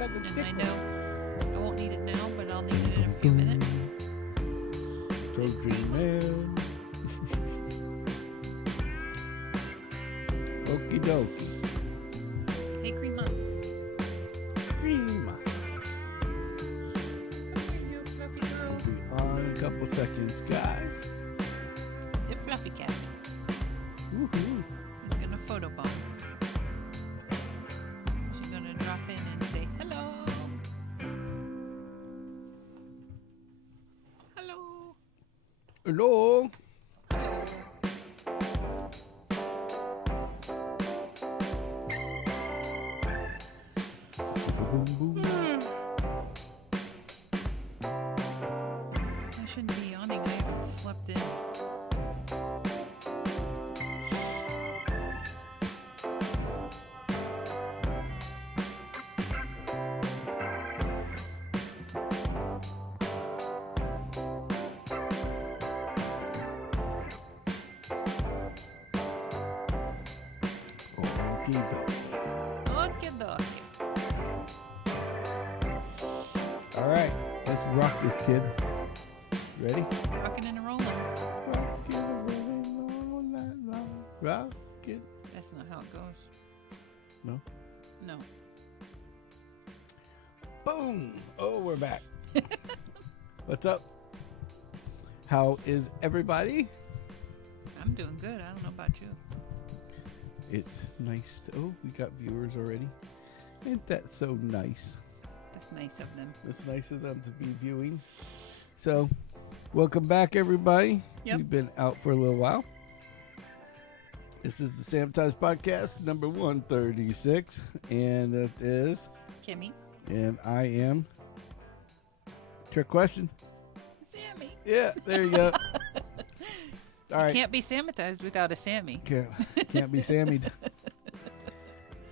got the And tickle. I know I won't need it now, but I'll need it in a few minutes. Trojan man. Okie dokie. Hey, Creama. Cream. You fluffy girl. Be on in a couple seconds, guys. The fluffy cat Woohoo. is going to photobomb. She's going to drop in and say, hello. Hello. Hello. Boom, boom. I shouldn't be yawning. I haven't slept in. Okie dokie. Okie dokie. All right, let's rock this, kid. Ready? Rocking and rolling. Rock it, rolling all night long. Rock it. That's not how it goes. No. No. Boom. Oh, we're back. What's up? How is everybody? I'm doing good. I don't know about you. It's nice. Oh, we got viewers already. Ain't that so nice? That's nice of them. It's nice of them to be viewing. So, welcome back, everybody. Yep. We've been out for a little while. This is the Sammitized Podcast, number 136. And that is, Kimmy. and I am. Trick question. Sammy. Yeah, there you go. All right. Can't be Sammitized without a Sammy. Can't be Sammied.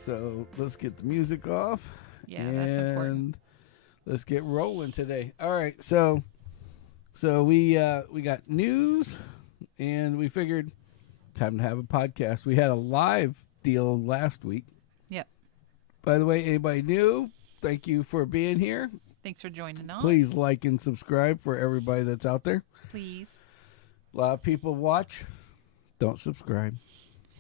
So let's get the music off. Yeah, that's important. And let's get rolling today. All right, so we got news, and we figured time to have a podcast. We had a live deal last week. Yep. By the way, anybody new? Thank you for being here. Thanks for joining on. Please like and subscribe for everybody that's out there. Please. A lot of people watch, don't subscribe.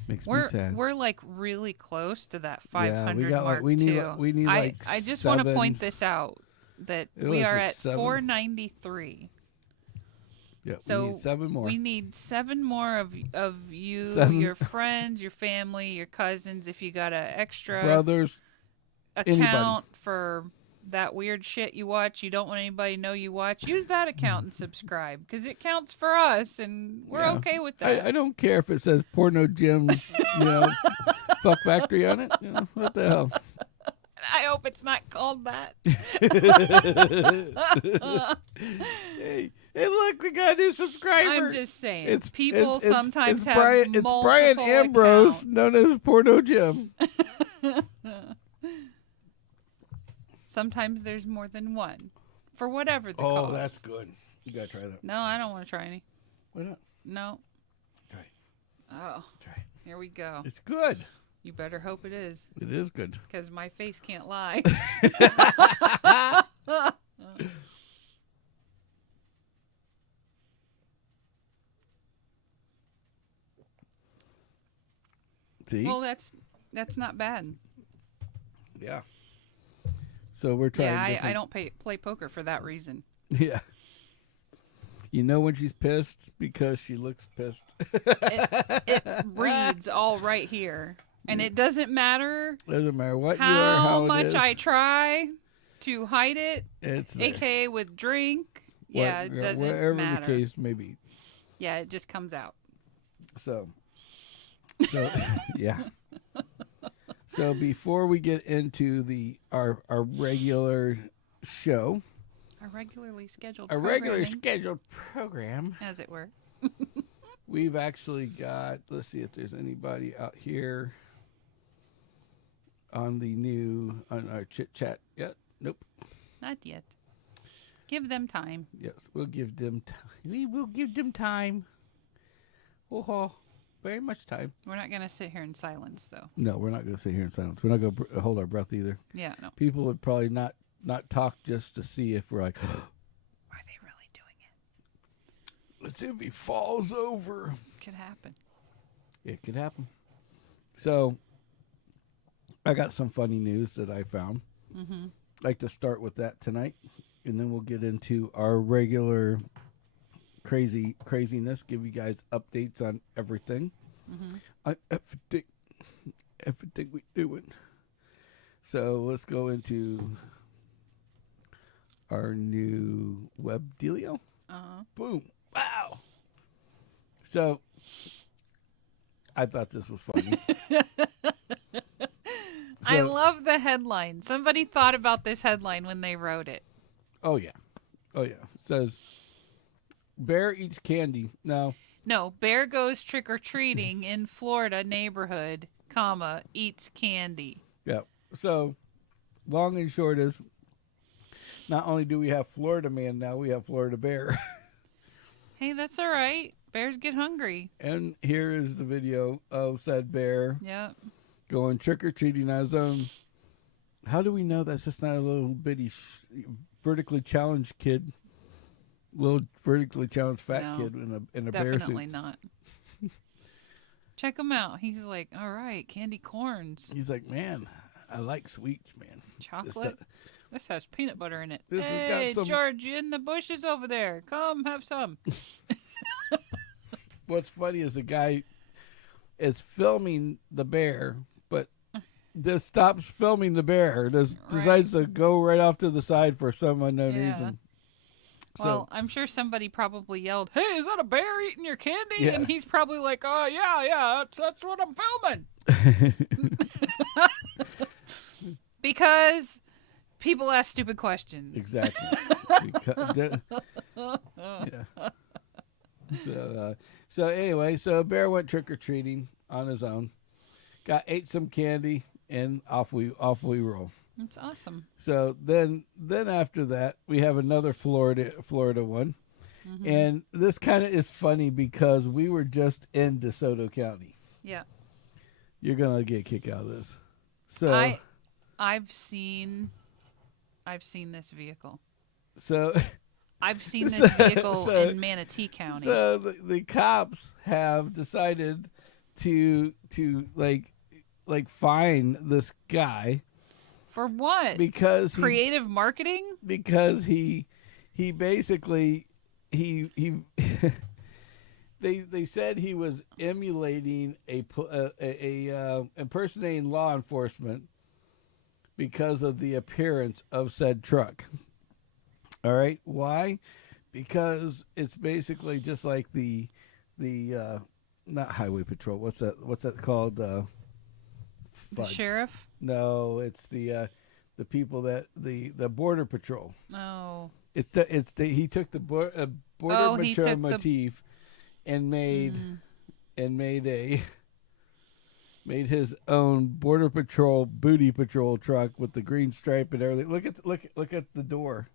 Makes me sad. We're like really close to that 500 we got mark we need too. we need like I just want to 7. point this out that It we was are like at 7. 493. Yeah, So we need 7 more. We need 7 more of you, 7. your friends, your family, your cousins. If you got an extra Brothers, account anybody. for that weird shit you watch, you don't want anybody to know you watch, use that account and subscribe because it counts for us, and we're Yeah. okay with that. I don't care if it says Porno Jim's, Fuck Factory on it. What the hell? I hope it's not called that. hey, look, we got a new subscriber. I'm just saying. People sometimes have Brian, multiple It's Brian Ambrose, accounts. known as Porno Jim. Sometimes there's more than one, for whatever the Oh, cause. that's good. You gotta try that. No, I don't want to try any. Why not? No. Try. Oh, Try. here we go. It's good. You better hope it is, It is good. because my face can't lie. See? Well, that's not bad. Yeah. So we're trying. Yeah, I don't play poker for that reason. Yeah. You know when she's pissed because she looks pissed. It reads all right here, and it doesn't matter Doesn't matter what you are, how how it much is. I try to hide it, It's there. aka with drink. Yeah, it doesn't whatever matter. the case may be. Yeah, it just comes out. So yeah. So before we get into our regular show, Our regularly scheduled a regular programming, scheduled program, as it were. we've actually got. Let's see if there's anybody out here on our chit chat yet. Nope. Not yet. Give them time. Yes, we'll give them time. We will give them time. Oh, very much time. We're not going to sit here in silence, though. No, we're not going to sit here in silence. We're not going to hold our breath either. Yeah, no. People would probably not talk just to see if we're like, are they really doing it? let's see if he falls over. Could happen. It could happen. So, I got some funny news that I found. Mm-hmm. I'd like to start with that tonight, and then we'll get into our regular craziness, give you guys updates on everything. Mm-hmm. On everything we doing. So let's go into our new web dealio. Boom. Wow. So I thought this was funny. I love the headline. Somebody thought about this headline when they wrote it. Oh yeah. It says bear eats candy. No, bear goes trick-or-treating in Florida neighborhood, eats candy. Yeah. So long and short is, not only do we have Florida man now, we have Florida bear. Hey, that's all right. Bears get hungry. And here is the video of said bear going trick-or-treating on his own. How do we know that's just not a little bitty vertically challenged kid? Little vertically challenged fat kid in a bear suit. Definitely not. Check him out. He's like, all right, candy corns. He's like, man, I like sweets, man. Chocolate? This has peanut butter in it. This has hey, got some... George, you in the bushes over there. Come, have some. What's funny is the guy is filming the bear, but just stops filming the bear. Decides to go right off to the side for some unknown reason. Well, I'm sure somebody probably yelled, "Hey, is that a bear eating your candy?" Yeah. And he's probably like, "Oh, yeah, that's what I'm filming." Because people ask stupid questions. Exactly. So anyway, so bear went trick or treating on his own, ate some candy, and off we roll. That's awesome. So then after that, we have another Florida one. Mm-hmm. And this kind of is funny because we were just in DeSoto County. Yeah. You're going to get a kick out of this. So I've seen this vehicle. So I've seen this vehicle in Manatee County. So the cops have decided to like fine this guy. For what? Because creative marketing? Because he basically they said he was emulating a impersonating law enforcement because of the appearance of said truck. All right, why? Because it's basically just like the not highway patrol. What's that called? The sheriff? No, it's the people that the border patrol. Oh. He took the border patrol motif and made his own border patrol booty patrol truck with the green stripe and everything. Look at the door.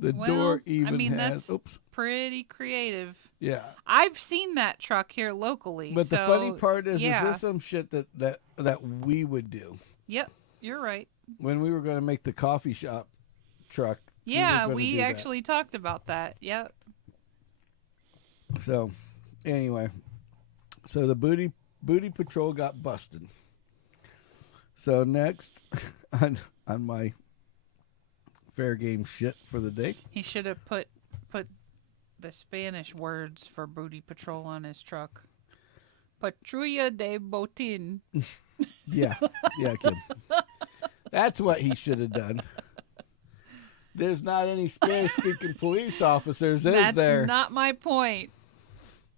The door even has. That's pretty creative. Yeah, I've seen that truck here locally. But the funny part is this some shit that we would do. Yep, you're right. When we were going to make the coffee shop truck. Yeah, we actually talked about that. Yep. So, anyway, the booty patrol got busted. So next on my fair game shit for the day. He should have put the Spanish words for booty patrol on his truck. Patrulla de botín. Yeah, kid. That's what he should have done. There's not any Spanish-speaking police officers, is there? That's not my point.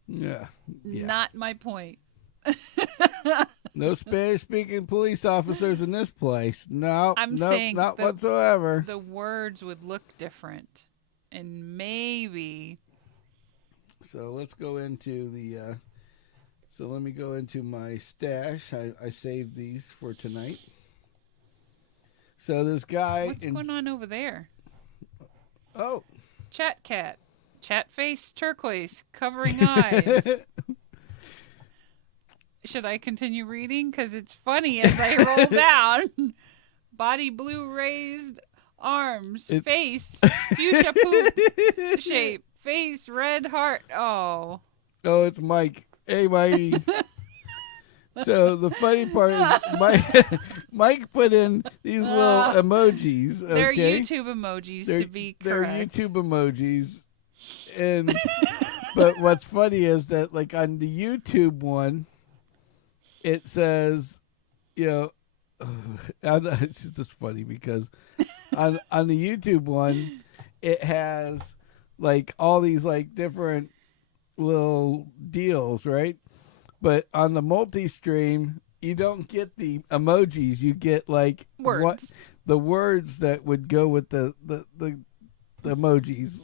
Yeah. Not my point. No Spanish-speaking police officers in this place. No, I'm saying not whatsoever. The words would look different, and maybe. So let's go into the. So let me go into my stash. I saved these for tonight. So this guy. What's going on over there? Oh. Chat cat. Chat face turquoise covering eyes. Should I continue reading? Because it's funny as I roll down. Body blue raised arms. Face fuchsia poop shape. Face red heart. Oh. Oh, it's Mike. Hey, Mike. So the funny part is Mike put in these little emojis. Okay? They're YouTube emojis, to be correct. They're YouTube emojis. And but what's funny is that like on the YouTube one, it says, you know, it's just funny because on the YouTube one, it has like all these like different little deals, right? But on the multi-stream, you don't get the emojis. You get like words. The words that would go with the emojis.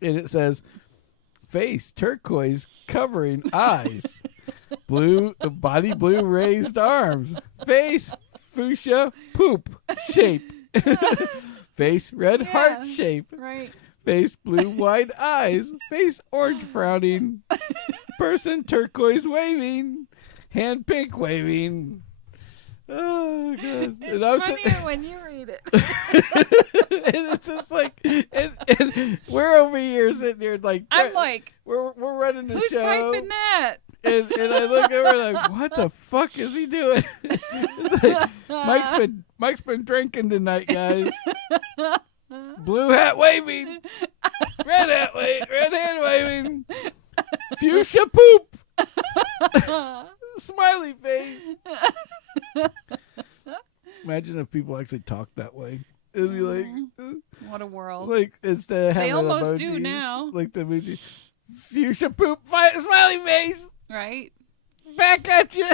And it says, face turquoise covering eyes. Blue body blue raised arms. Face fuchsia poop shape. Face red heart shape. Right. Face blue wide eyes. Face orange frowning. Person turquoise waving. Hand pink waving. Oh god! It's funnier when you read it. And it's just like, and we're over here sitting here like I'm like, we're running the who's show. typing that? And I look over like, what the fuck is he doing? Like, Mike's been drinking tonight, guys. Blue hat waving, red hand waving, fuchsia poop, smiley face. Imagine if people actually talked that way. It'd be like, what a world! Like instead of having they almost emojis, do now. like the emoji, fuchsia poop, smiley face, right? Back at you.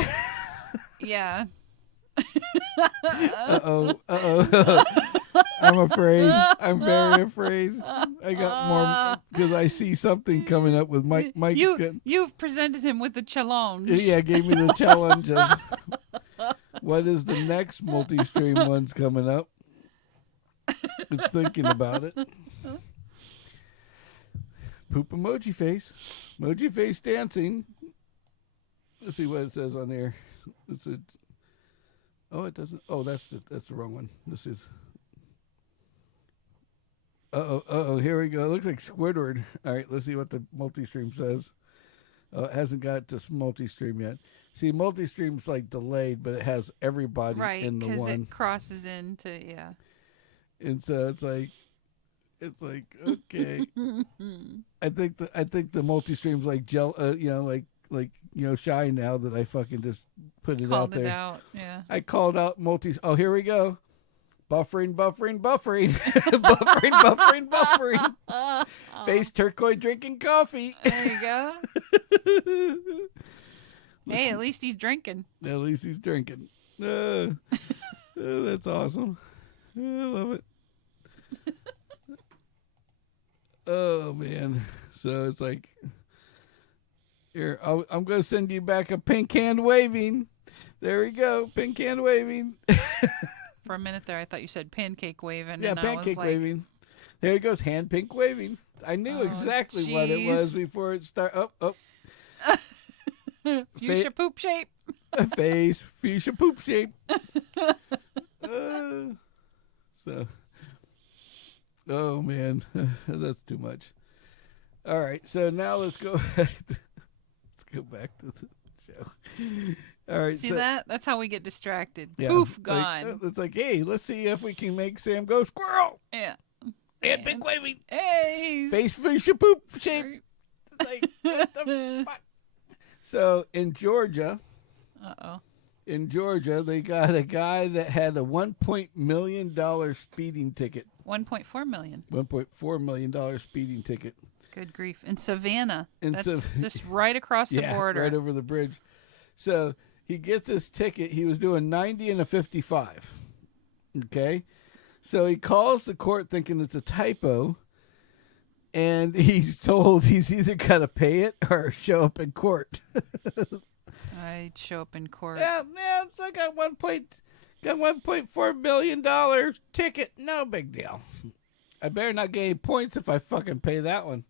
Yeah. Uh-oh. I'm afraid. I'm very afraid. I got more because I see something coming up with Mike. You've presented him with the challenge. Yeah, gave me the challenge of what is the next multi-stream one's coming up. It's thinking about it. Poop emoji face. Emoji face dancing. Let's see what it says on there. It's a. Oh, it doesn't. Oh, that's the wrong one. This is. Uh-oh, here we go. It looks like Squidward. All right, let's see what the multi-stream says. Oh, it hasn't got to multi-stream yet. See, multi-stream's like delayed, but it has everybody in the one. Right, because it crosses into, yeah. And so it's like, okay. I think the multi-stream's like shy now that I fucking just put it out there. Called it out, yeah. I called out Oh, here we go. Buffering. Buffering. Face turquoise drinking coffee. There you go. Hey, at least he's drinking. At least he's drinking. That's awesome. I love it. Oh, man. So it's like, here, I'm going to send you back a pink hand waving. There we go. Pink hand waving. For a minute there, I thought you said pancake waving. Yeah, and pancake I was waving. There it goes, hand pink waving. I knew exactly what it was before it started. Oh. Fuchsia poop shape. Face, fuchsia poop shape. Oh man, that's too much. All right, so now let's go back to the show. All right, see that? That's how we get distracted. Yeah, Poof, gone. It's like, hey, let's see if we can make Sam go squirrel. Yeah. And pink waving. Hey. Face fuchsia poop shape. Like, what the fuck? So in Georgia, they got a guy that had a $1 million speeding ticket. $1.4 million. $1.4 million speeding ticket. Good grief! In Savannah, that's just right across the border, right over the bridge. So he gets his ticket. He was doing 90 and a 55. Okay, so he calls the court thinking it's a typo. And he's told he's either got to pay it or show up in court. I'd show up in court. Yeah, so I got $1.4 million ticket. No big deal. I better not get any points if I fucking pay that one.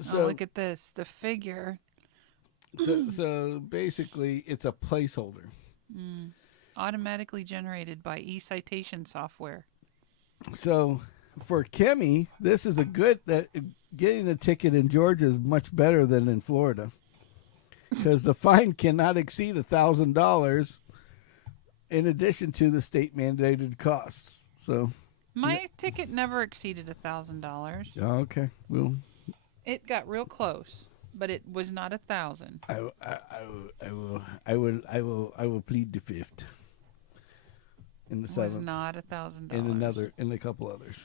So look at this. The figure So basically, it's a placeholder. Automatically generated by e-citation software. So for Kimmy, this is a good that getting the ticket in Georgia is much better than in Florida because the fine cannot exceed $1,000 in addition to the state mandated costs. So my ticket never exceeded $1,000. Okay, well, it got real close, but it was not 1,000. I will plead the fifth. In the it seventh. Was not $1,000. In a couple others.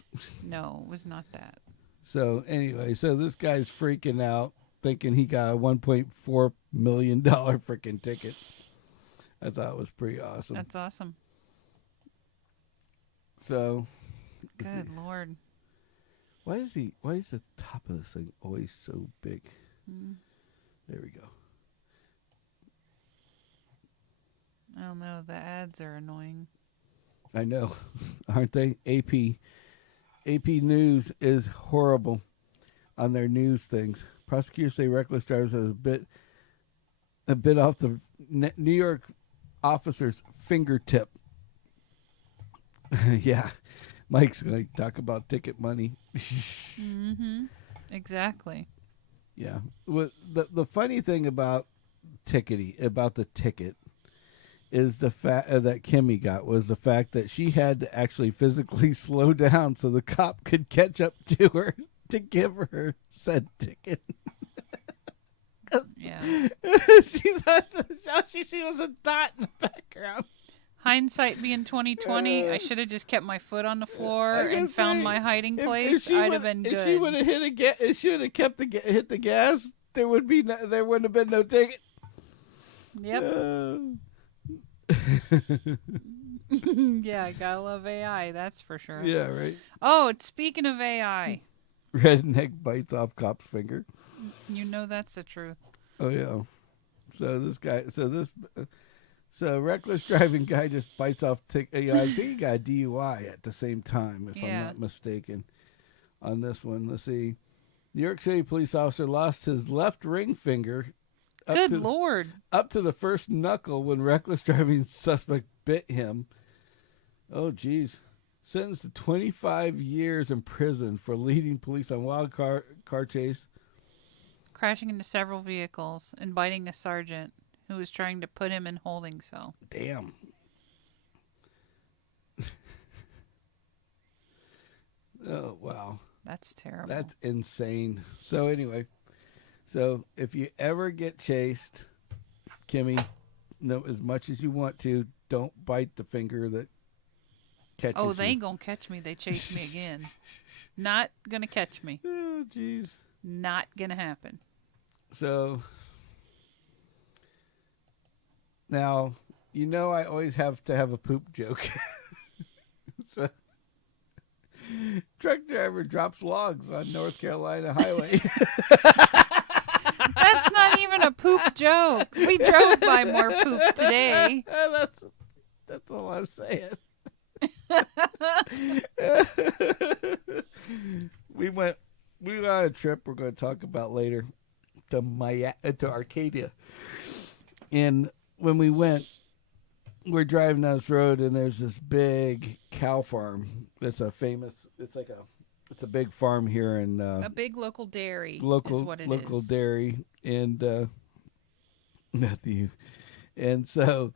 No, it was not that. So anyway, so this guy's freaking out, thinking he got a $1.4 million freaking ticket. I thought it was pretty awesome. That's awesome. So, good Lord. Why is the top of this thing always so big? There we go. I don't know. The ads are annoying. I know, aren't they? AP News is horrible on their news things. Prosecutors say reckless drivers has a bit off the New York officer's fingertip. Yeah, Mike's going to talk about ticket money. Exactly. Yeah. Well, the funny thing about the ticket is the fact that Kimmy got was the fact that she had to actually physically slow down so the cop could catch up to her to give her said ticket. Yeah. She thought all she see was a dot in the background. Hindsight being 2020, I should have just kept my foot on the floor and found my hiding place. I'd have been good. If she would have hit the gas, there wouldn't have been no ticket. Yep. Yeah, gotta love AI, that's for sure. Yeah, right. Oh, speaking of AI. Redneck bites off cop's finger. You know that's the truth. Oh, yeah. So reckless driving guy just bites off I think he got a DUI at the same time, if I'm not mistaken, on this one. Let's see. New York City police officer lost his left ring finger. Good Lord. Up to the first knuckle when reckless driving suspect bit him. Oh, geez. Sentenced to 25 years in prison for leading police on wild car chase. Crashing into several vehicles and biting a sergeant who was trying to put him in holding cell. Damn. Oh, wow. That's terrible. That's insane. So anyway, if you ever get chased, Kimmy, know as much as you want to, don't bite the finger that catches you. Oh, they ain't gonna catch me. They chase me again. Not gonna catch me. Oh, jeez. Not gonna happen. So now, I always have to have a poop joke. So, truck driver drops logs on North Carolina highway. That's not even a poop joke. We drove by more poop today. That's all I'm saying. We went on a trip we're going to talk about later to Arcadia. And when we went, we're driving down this road and there's this big cow farm. It's a big farm here in a big local dairy. Is what it local is. Dairy and Matthew. And so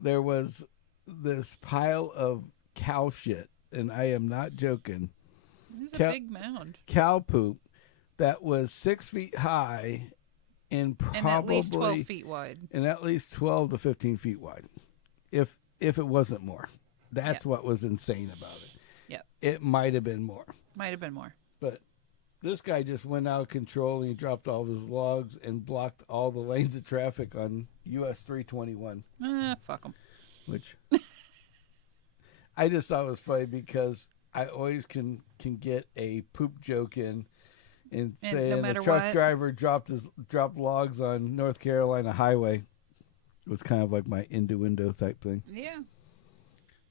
there was this pile of cow shit, and I am not joking. This is a big mound. Cow poop that was 6 feet high and probably at least 12 feet wide. And at least 12 to 15 feet wide. If it wasn't more. That's what was insane about it. Yep. It might have been more. But this guy just went out of control and he dropped all of his logs and blocked all the lanes of traffic on US 321. Fuck him. Which I just thought was funny because I always can get a poop joke in and saying the truck driver dropped logs on North Carolina highway. It was kind of like my innuendo type thing. Yeah.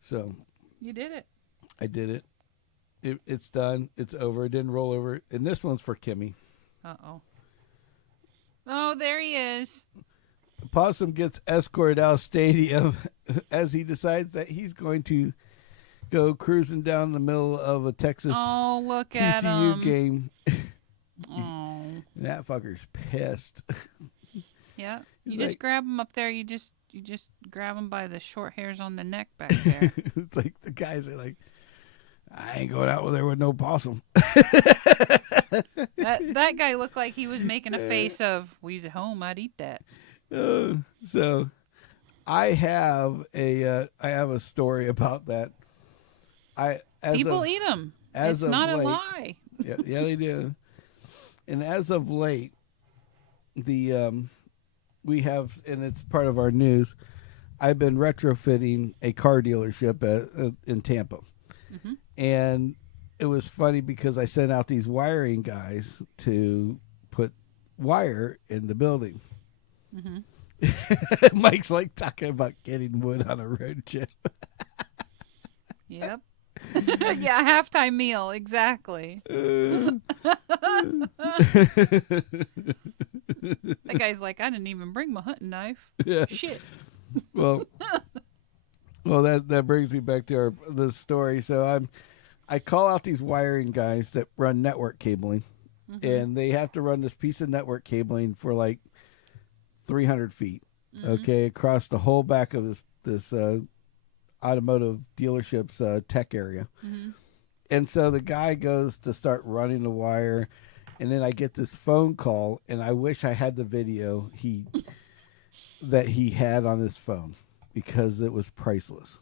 So you did it. I did it. It's done. It's over. It didn't roll over. And this one's for Kimmy. Uh-oh. Oh, there he was. Possum gets escorted out of stadium as he decides that he's going to go cruising down the middle of a Texas Oh, look at TCU him. game. Oh. And that fucker's pissed. Yeah. You He's just like- grab him up there. You just grab him by the short hairs on the neck back there. It's like the guys are like, I ain't going out there with no possum. that guy looked like he was making a face of, "We's at home, I'd eat that." So I have a story about that. People eat them. It's not a lie. Yeah, they do. And as of late, we have, and it's part of our news, I've been retrofitting a car dealership in Tampa. Mm-hmm. And it was funny because I sent out these wiring guys to put wire in the building. Mm-hmm. Mike's like talking about getting wood on a road trip. Yep. Yeah, halftime meal, exactly. That guy's like, I didn't even bring my hunting knife. Yeah. Shit. Well, that brings me back to the story. So I call out these wiring guys that run network cabling, Mm-hmm. and they have to run this piece of network cabling for like 300 feet, Mm-hmm. okay, across the whole back of this automotive dealership's tech area. Mm-hmm. And so the guy goes to start running the wire, and then I get this phone call, and I wish I had the video that he had on his phone, because it was priceless.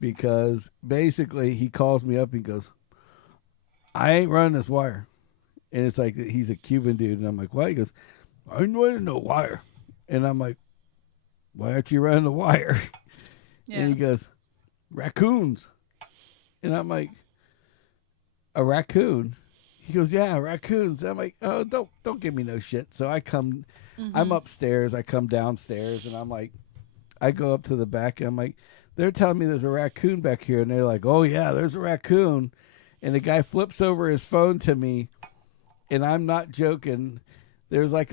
Because basically he calls me up and goes, I ain't running this wire. And it's like, he's a Cuban dude. And I'm like, what? He goes, I ain't running no wire. And I'm like, why aren't you running the wire? Yeah. And he goes, raccoons. And I'm like, a raccoon? He goes, yeah, raccoons. I'm like, oh, don't give me no shit. So I come, Mm-hmm. I'm upstairs. I come downstairs, and I'm like, I go up to the back, and I'm like, they're telling me there's a raccoon back here. And they're like, oh, yeah, there's a raccoon. And the guy flips over his phone to me, and I'm not joking. There's like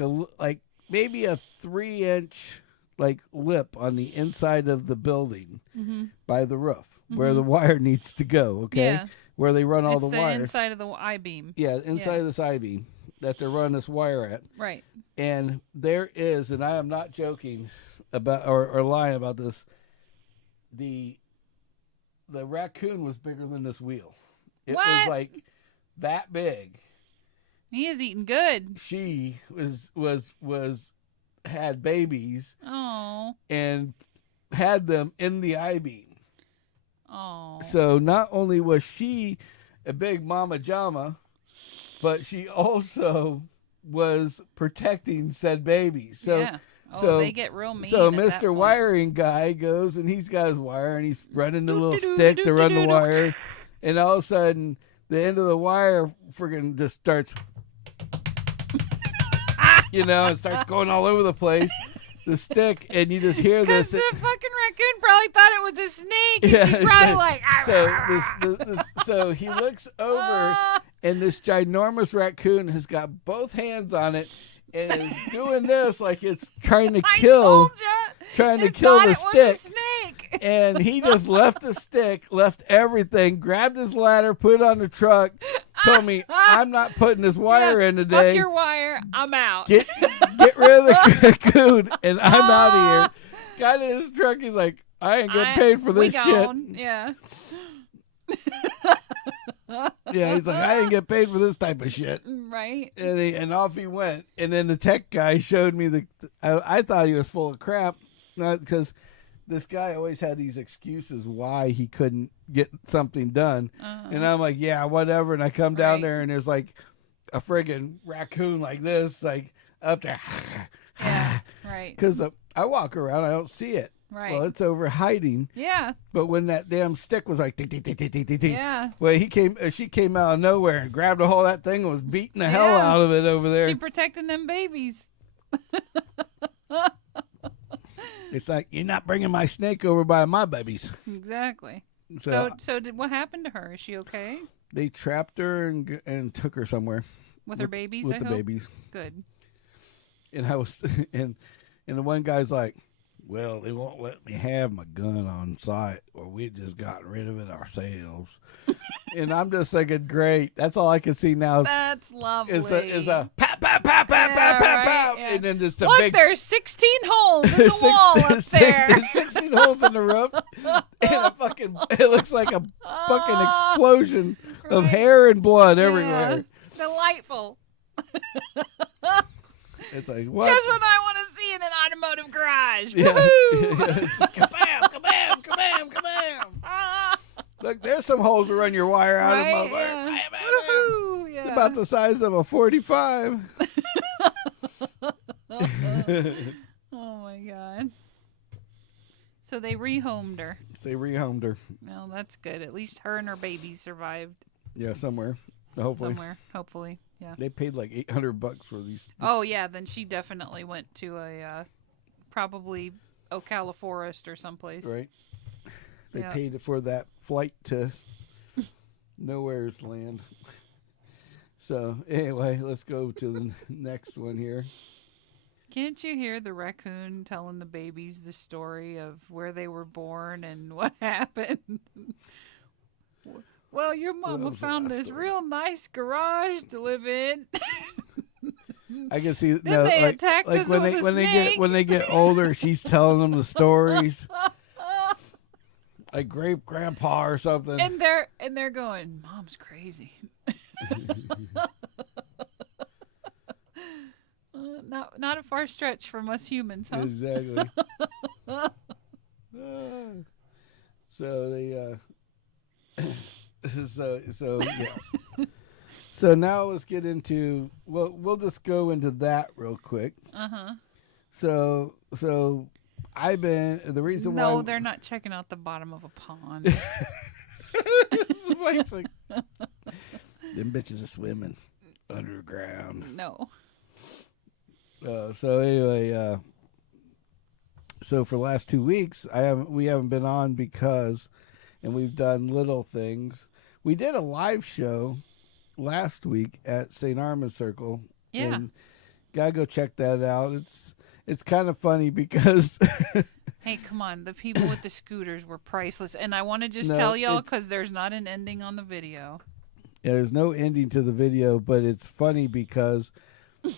maybe a 3-inch like lip on the inside of the building Mm-hmm. by the roof where the wire needs to go, okay? Yeah. Where they run all It's the the wires. inside of the I-beam. Yeah, inside Yeah. of this I-beam that they're running this wire at. Right. And there is, and I am not joking about or lying about this, the raccoon was bigger than this wheel. It was What? like that big. He is eating good. She had babies Oh. and had them in the I-beam. Oh. So not only was she a big mama jama, but she also was protecting said babies. So yeah. Oh, so- they get real mean. so at that Mr. point. Wiring guy goes, and he's got his wire, and he's running the little stick to run the wire, and all of a sudden the end of the wire friggin' just starts it starts going all over the place, the stick, and you just hear Because this. the fucking raccoon probably thought it was a snake. And Yeah, she's probably like, so he looks over, and this ginormous raccoon has got both hands on it and is doing this like it's trying to I kill, told ya, trying to it kill thought the it stick. was a snake. And he just left the stick, left everything, grabbed his ladder, put it on the truck, told me, I'm not putting this wire in today. Fuck your wire. I'm out. Get rid of the raccoon, and I'm out of here. Got in his truck. He's like, I ain't getting paid for we this shit. gone. Yeah. Yeah, he's like, I didn't get paid for this type of shit. Right. And off he went. And then the tech guy showed me I thought he was full of crap, not because this guy always had these excuses why he couldn't get something done. Uh-huh. And I'm like, yeah, whatever. And I come down Right. there, and there's like a friggin' raccoon like this, like up there. Yeah. Right. Because I walk around, I don't see it. Right. Well, it's over hiding. Yeah. But when that damn stick was like, tick, tick, tick, tick, tick, tick, tick, Yeah. well, she came out of nowhere and grabbed a hold of that thing and was beating the hell Yeah. out of it over there. She protecting them babies. It's like, you're not bringing my snake over by my babies. Exactly. So, So what happened to her? Is she okay they trapped her and took her somewhere with her babies? with I the hope? babies. Good. and I was and the one guy's like, well, they won't let me have my gun on site, or we just got rid of it ourselves. And I'm just thinking, great. That's all I can see now. That's lovely. Is a pop, pop, pop, pop, pop, pop, pop, and then just a Look, big. there's 16 holes in the wall up there. There's 16 holes in the roof, and a fucking. It looks like a fucking explosion of hair and blood everywhere. Delightful. It's like, what? Just what I want to see in an automotive garage. Yeah. Woohoo! Kabam, kabam, kabam, kabam. Look, there's some holes to run your wire out of. Right, Bam, yeah. bam, bam. Woohoo! Yeah. It's about the size of a 45. Oh my god. So they rehomed her. Well, that's good. At least her and her baby survived. Yeah, somewhere. Hopefully. Hopefully. Yeah. They paid like $800 for these. Oh yeah, then she definitely went to a probably Ocala Forest or someplace. Right. They Yeah. paid for that flight to nowhere's land. So anyway, let's go to the next one here. Can't you hear the raccoon telling the babies the story of where they were born and what happened? Well, your mama found this real nice garage to live in. I can see Then they attacked us when with a snake. when they get older, she's telling them the stories. Like great grandpa or something. And they're going, Mom's crazy. Not a far stretch from us humans, huh? Exactly. So they so yeah. So now let's get into we'll just go into that real quick. Uh-huh. So I've been the reason why. No, they're not checking out the bottom of a pond. It's like, them bitches are swimming underground. No. So anyway, so for the last 2 weeks, we haven't been on because, and we've done little things. We did a live show last week at St. Armand's Circle. Yeah. And gotta go check that out. It's kind of funny because. Hey, come on. The people with the scooters were priceless. And I want to just tell y'all, because there's not an ending on the video. Yeah, there's no ending to the video, but it's funny because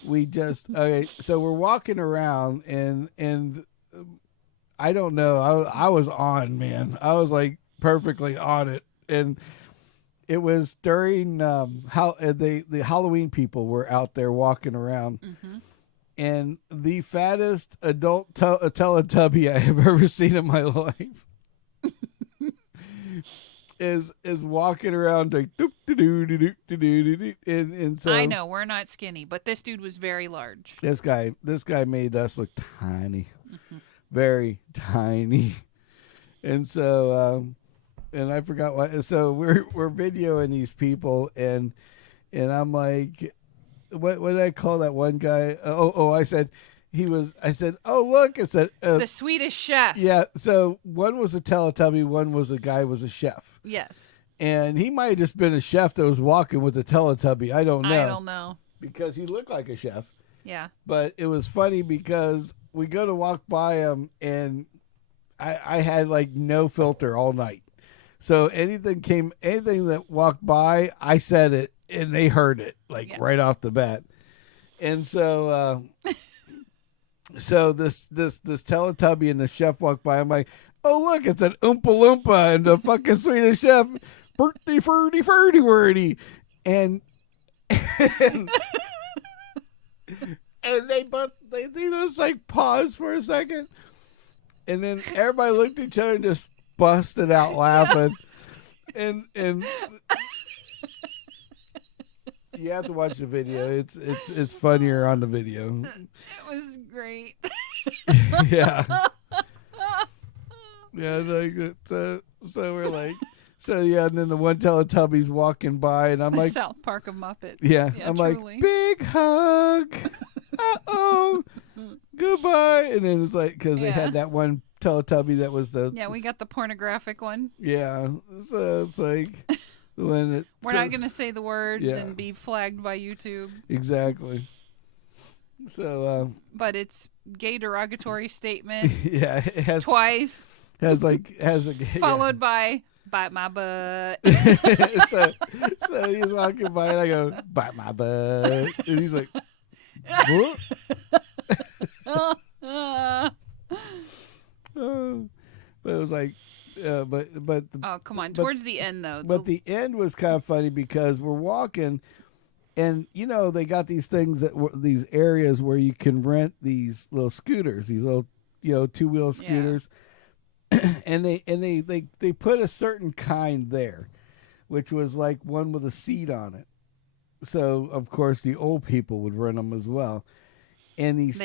we just okay. So we're walking around, and I don't know. I was on, man. I was like perfectly on it, and it was during how the Halloween people were out there walking around. Mm-hmm. And the fattest adult Teletubby I have ever seen in my life is walking around like and so I know we're not skinny, but this dude was very large. This guy made us look tiny, very tiny, and so and I forgot what. So we're videoing these people, and I'm like. What did I call that one guy? I said, oh, look. It said. The Swedish chef. Yeah. So one was a Teletubby. One was a guy was a chef. Yes. And he might have just been a chef that was walking with a Teletubby. I don't know. Because he looked like a chef. Yeah. But it was funny because we go to walk by him, and I had like no filter all night. So anything that walked by, I said it. And they heard it right off the bat, and so so this Teletubby and the chef walked by. I'm like, oh look, it's an Oompa Loompa and the fucking Swedish chef, Bertie Ferdy Ferdy Wordy, and and they just like paused for a second, and then everybody looked at each other and just busted out laughing, and. You have to watch the video. It's funnier on the video. It was great. Yeah. Yeah, like so we're like, so yeah, and then the one Teletubby's walking by, and I'm like, South Park of Muppets. Yeah, I'm truly. like, big hug. Uh-oh, goodbye. And then it's like, because they had that one Teletubby that was the. Yeah, we got the pornographic one. Yeah, so it's like. We're not going to say the words and be flagged by YouTube. Exactly. So, but it's gay derogatory statement yeah, it has twice, has a followed by bite my butt. so he's walking by and I go, bite my butt, and he's like, what? But it was like, but Oh, come on! Towards the end, though. But the end was kind of funny because we're walking, and they got these things these areas where you can rent these little scooters, these little 2-wheel scooters, and they put a certain kind there, which was like one with a seat on it. So of course the old people would rent them as well, and these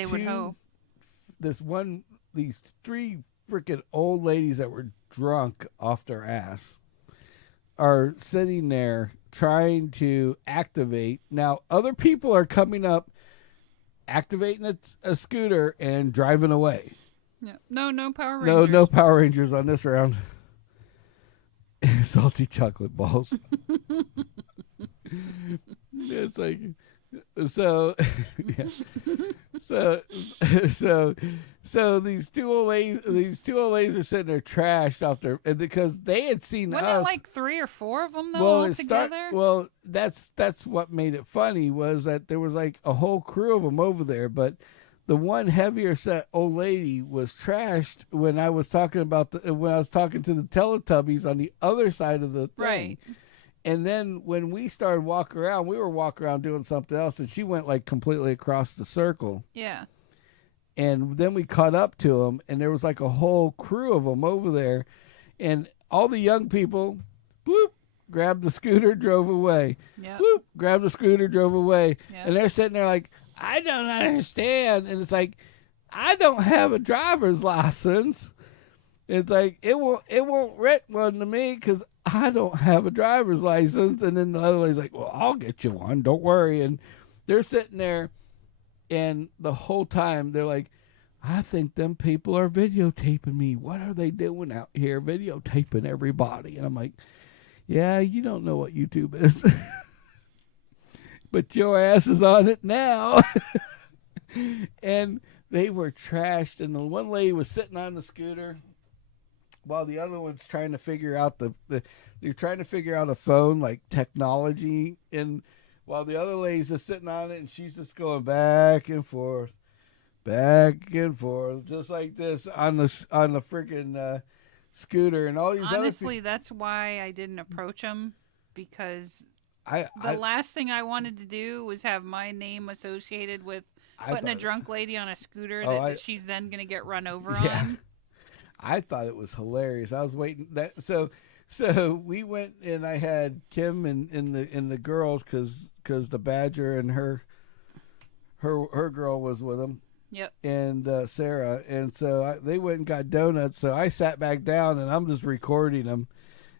three freaking old ladies that were drunk off their ass are sitting there trying to activate. Now other people are coming up, activating a scooter and driving away. Yeah. No Power Rangers. No Power Rangers on this round. Salty chocolate balls. It's like, so yeah. So these two old ladies are sitting there trashed off their, because they had seen Wasn't us. it like 3 or 4 of them though all together? That's what made it funny, was that there was like a whole crew of them over there, but the one heavier set old lady was trashed when I was talking to the Teletubbies on the other side of the thing. Right. And then when we started walking around, we were walking around doing something else, and she went like completely across the circle. Yeah. And then we caught up to them, and there was like a whole crew of them over there, and all the young people, bloop, grabbed the scooter, drove away. Yep. Bloop, grabbed the scooter, drove away. Yep. And they're sitting there like, I don't understand. And it's like, I don't have a driver's license. It's like, it won't rent one to me because I don't have a driver's license. And then the other lady's like, well, I'll get you one. Don't worry. And they're sitting there, and the whole time they're like, I think them people are videotaping me. What are they doing out here videotaping everybody? And I'm like, yeah, you don't know what YouTube is. But your ass is on it now. And they were trashed. And the one lady was sitting on the scooter while the other one's trying to figure out they're trying to figure out a phone, like technology. And while the other lady's just sitting on it, and she's just going back and forth, just like this on the freaking scooter. And all these honestly, that's why I didn't approach them, because the last thing I wanted to do was have my name associated with putting a drunk lady on a scooter that she's then going to get run over on. I thought it was hilarious. I was waiting that so we went, and I had Kim and the girls because the Badger and her girl was with them. Yep. And Sarah, and so they went and got donuts. So I sat back down, and I'm just recording them,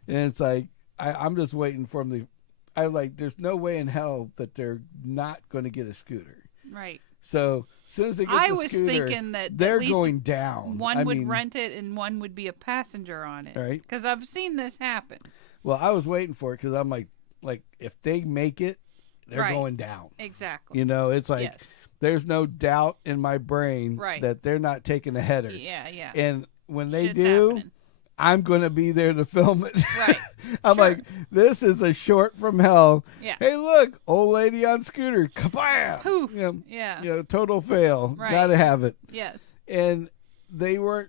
and it's like I'm just waiting for them to. There's no way in hell that they're not going to get a scooter. Right. So as soon as they get the scooter, thinking that they're at least going down. One would rent it, and one would be a passenger on it. Right. Because I've seen this happen. Well, I was waiting for it because I'm like if they make it, they're going down. Exactly. It's like there's no doubt in my brain that they're not taking a header. Yeah, yeah. And when they Shit's do, happening. I'm going to be there to film it. Right. I'm like, this is a short from hell. Yeah. Hey, look, old lady on scooter. Kabam! Poof. Yeah. Total fail. Right. Got to have it. Yes. And they were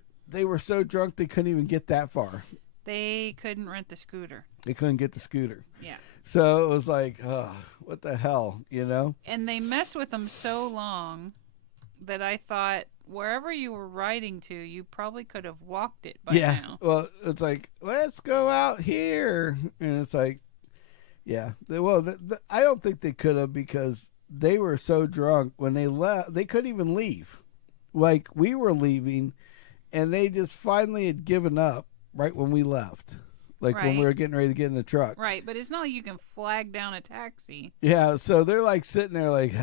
so drunk they couldn't even get that far. They couldn't rent the scooter. They couldn't get the scooter. Yeah. So it was like, what the hell, And they messed with them so long that I thought, wherever you were riding to, you probably could have walked it by now. Well, it's like, let's go out here. And it's like, yeah. Well, I don't think they could have, because they were so drunk when they left. They couldn't even leave. Like, we were leaving, and they just finally had given up right when we left. Like when we were getting ready to get in the truck. Right, but it's not like you can flag down a taxi. Yeah, so they're like sitting there like,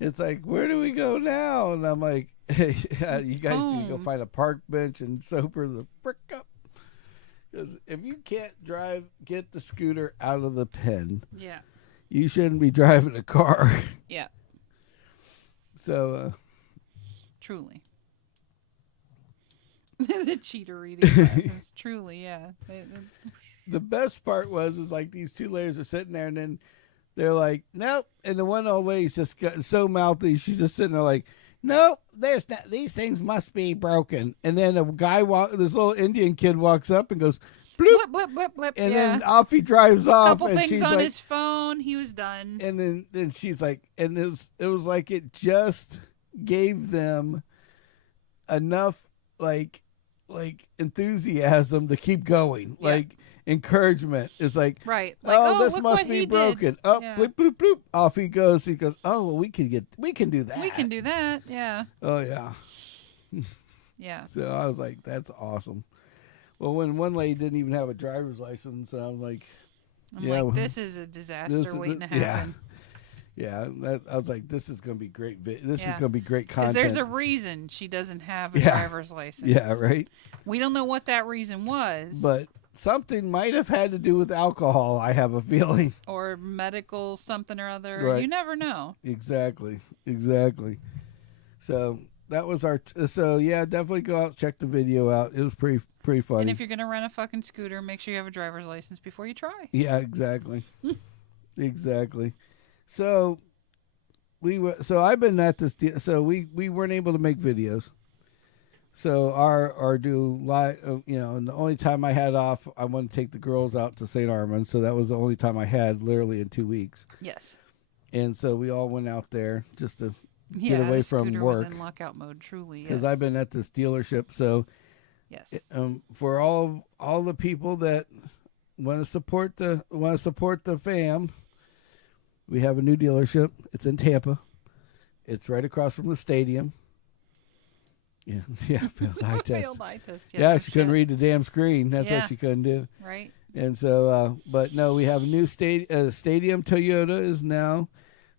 It's like, where do we go now? And I'm like, hey, you guys need to go find a park bench and sober the frick up. Because if you can't get the scooter out of the pen, yeah, you shouldn't be driving a car. Yeah. So, truly. The cheater reading glasses. Truly, yeah. The best part is like these two ladies are sitting there, and then they're like, nope. And the one old lady's just got so mouthy. She's just sitting there like, nope, there's not. These things must be broken. And then a guy this little Indian kid walks up and goes, bloop, blip, blip, blip, blip. and then off he drives off. Couple and things she's on like, his phone. He was done. And then she's like, and it was like it just gave them enough like enthusiasm to keep going. Yeah. Like encouragement. It's like, right. Like, oh, this must be broken. Did. Oh, yeah. bloop, bloop, bloop. Off he goes. He goes, oh, well, we can do that. We can do that. Yeah. Oh, yeah. Yeah. So I was like, that's awesome. Well, when one lady didn't even have a driver's license, I'm like, this is a disaster waiting to happen. Yeah, I was like, this is going to be great. This is going to be great because content. there's a reason she doesn't have a driver's license. Yeah, right? We don't know what that reason was. But something might have had to do with alcohol, I have a feeling. Or medical something or other. Right. You never know. Exactly. So that was definitely go out, check the video out. It was pretty funny. And if you're going to rent a fucking scooter, make sure you have a driver's license before you try. Yeah, exactly. Exactly. So I've been at this so we weren't able to make videos. So our do live, and the only time I had off, I wanted to take the girls out to St. Armand. So that was the only time I had, literally in 2 weeks. Yes. And so we all went out there just to get away from work. Was in lockout mode, truly. Because I've been at this dealership. So yes, for all the people that want to support the fam, we have a new dealership. It's in Tampa. It's right across from the stadium. Yeah, failed eye test. Failed eye test. Yeah, she couldn't read the damn screen. That's what she couldn't do. Right. And so, but no, we have a new Stadium Toyota is now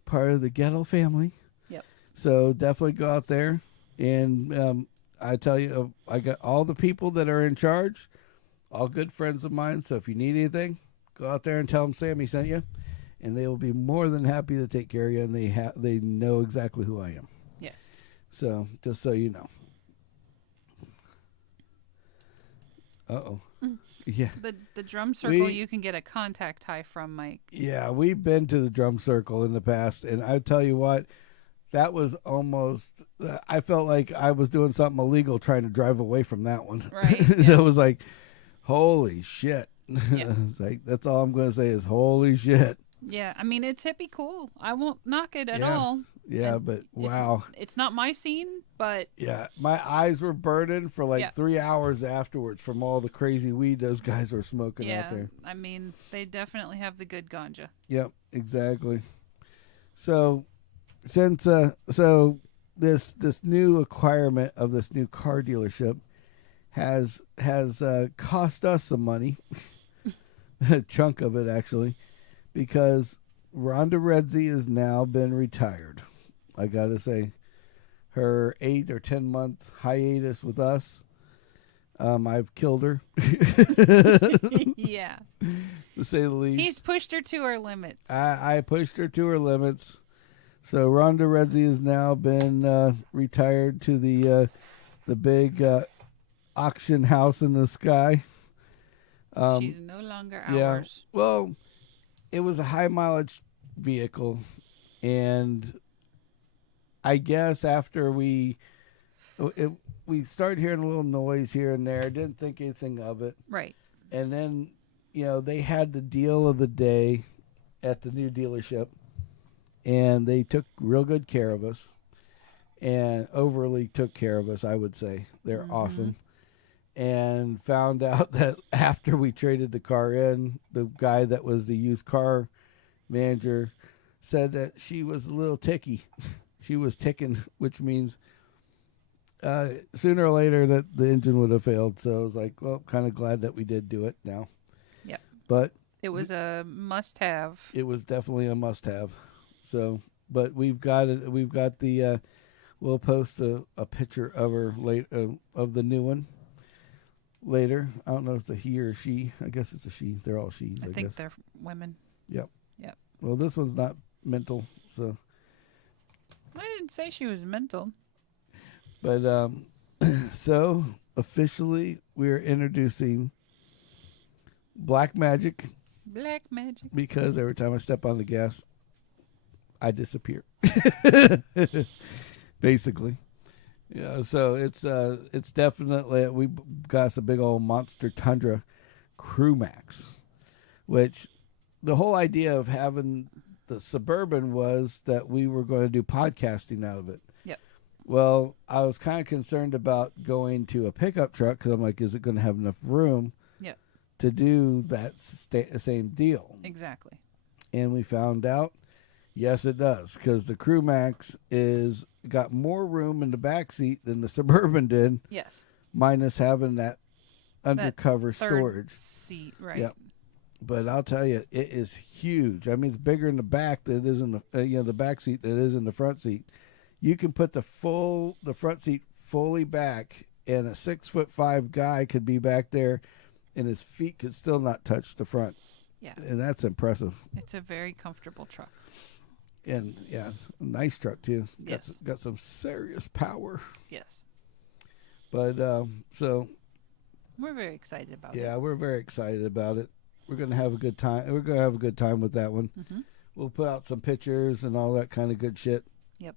part of the Ghetto family. Yep. So definitely go out there. And I tell you, I got all the people that are in charge, all good friends of mine. So if you need anything, go out there and tell them Sammy sent you. And they will be more than happy to take care of you. And they know exactly who I am. Yes. So just so you know. Uh-oh. Yeah. The drum circle you can get a contact high from, Mike. Yeah, we've been to the drum circle in the past, and I tell you what, that was almost, I felt like I was doing something illegal trying to drive away from that one. Right. It was like, holy shit. Yeah. Like, that's all I'm going to say is holy shit. Yeah, I mean, it's hippie cool. I won't knock it at all. Yeah, but wow. It's not my scene, but... Yeah, my eyes were burning for like 3 hours afterwards from all the crazy weed those guys were smoking out there. I mean, they definitely have the good ganja. Yep, exactly. So, since this new acquirement of this new car dealership has cost us some money, a chunk of it actually, because Rhonda Redzi has now been retired. I gotta say, her 8 or 10 month hiatus with us, I've killed her. Yeah, to say the least. He's pushed her to her limits. I pushed her to her limits. So Rhonda Redzi has now been retired to the big auction house in the sky. She's no longer ours. Yeah. Well, it was a high mileage vehicle, and I guess after we started hearing a little noise here and there, didn't think anything of it. Right. And then, they had the deal of the day at the new dealership, and they took real good care of us, and overly took care of us, I would say. They're awesome. And found out that after we traded the car in, the guy that was the used car manager said that she was a little ticky. She was ticking, which means sooner or later that the engine would have failed. So I was like, well, kind of glad that we did do it now. Yep. But it was a must-have. It was definitely a must-have. So, but we've got it. We've got the. We'll post a picture of her of the new one later. I don't know if it's a he or she. I guess it's a she. They're all she's. I think guess. they're women. Yep. Yep. Well, this one's not mental, so I didn't say she was mental. But so officially, we are introducing black magic. Black magic. Because every time I step on the gas, I disappear. Basically. Yeah, so it's definitely, we got us a big old Monster Tundra Crew Max, which the whole idea of having the Suburban was that we were going to do podcasting out of it. Yep. Well, I was kind of concerned about going to a pickup truck because I'm like, is it going to have enough room to do that same deal? Exactly. And we found out, yes, it does, because the Crew Max is got more room in the back seat than the Suburban did. Yes. Minus having that undercover that third storage seat, right? Yep. But I'll tell you, it is huge. I mean, it's bigger in the back than it is in the the back seat than it is in the front seat. You can put the front seat fully back, and a 6'5" guy could be back there, and his feet could still not touch the front. Yeah. And that's impressive. It's a very comfortable truck. And yeah, it's a nice truck too. Yes. Got some serious power. Yes. But so we're very excited about it. Yeah, we're very excited about it. We're gonna have a good time. We're gonna have a good time with that one. Mm-hmm. We'll put out some pictures and all that kind of good shit. Yep.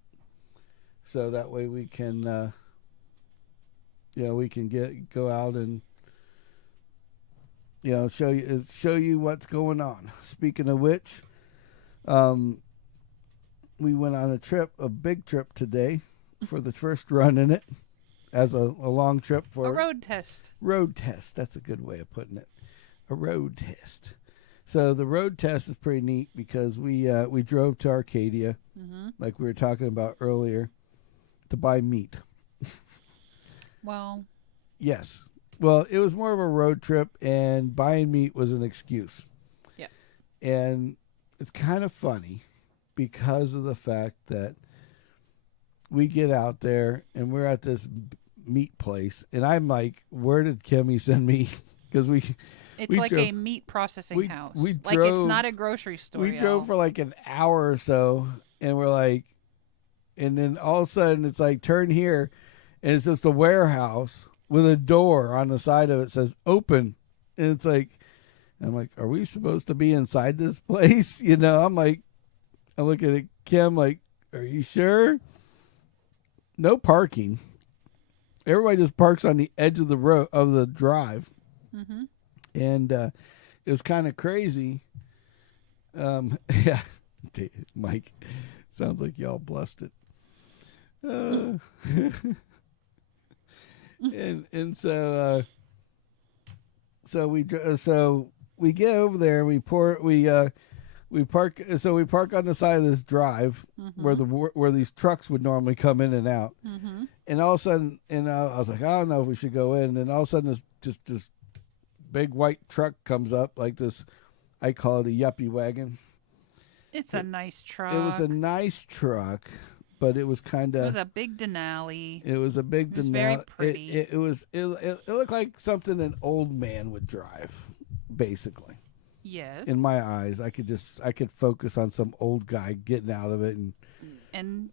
So that way we can, we can go out and show you what's going on. Speaking of which, we went on a big trip today for the first run in it, as a long trip for a road test. Road test. That's a good way of putting it. A road test. So the road test is pretty neat because we drove to Arcadia, like we were talking about earlier, to buy meat. Well. Yes. Well, it was more of a road trip, and buying meat was an excuse. Yeah. And it's kind of funny because of the fact that we get out there and we're at this meat place, and I'm like, where did Kimmy send me? Because it's like a meat processing house. Like it's not a grocery store. We drove for like an hour or so, and we're like, and then all of a sudden it's like, turn here, and it's just a warehouse with a door on the side of it says open, and it's like, I'm like, are we supposed to be inside this place? I'm like, I look at Kim like, are you sure? No parking. Everybody just parks on the edge of the road of the drive. Mm-hmm. And it was kind of crazy. Yeah, Mike, sounds like y'all blessed it. And so we get over there. We park. So we park on the side of this drive where these trucks would normally come in and out. Mm-hmm. And all of a sudden, I was like, I don't know if we should go in. And all of a sudden, this big white truck comes up like this. I call it a yuppie wagon. It's a nice truck. It was a nice truck, but it was kind of. It was a big Denali. It was a big Denali. It was very pretty. It looked like something an old man would drive, basically. Yes. In my eyes, I could focus on some old guy getting out of it and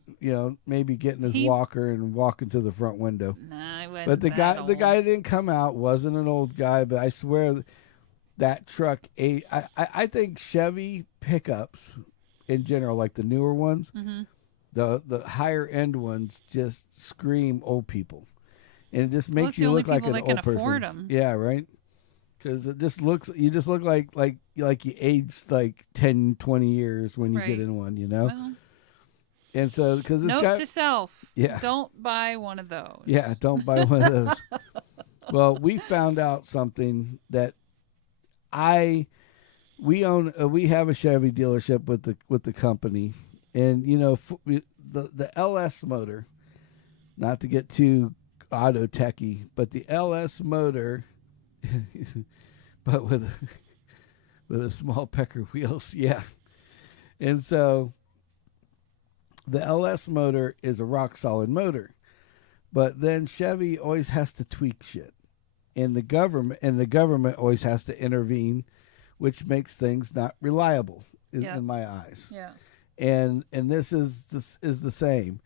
maybe getting his walker and walking to the front window. Nah, I wasn't. But the guy that didn't come out wasn't an old guy, but I swear that truck I think Chevy pickups in general, like the newer ones, the higher end ones just scream old people. And it just makes you look like an old person. Afford them. Yeah, right? Because you just look like you aged like 10, 20 years when you get in one, Well, and so, because this note to self, yeah, don't buy one of those. Yeah, don't buy one of those. Well, we found out something that we have a Chevy dealership with the company, and the LS motor, not to get too auto techy, but the LS motor. But with a small pecker wheels, yeah. And so the LS motor is a rock solid motor, but then Chevy always has to tweak shit, and the government always has to intervene, which makes things not reliable in my eyes. Yeah. and this is the same.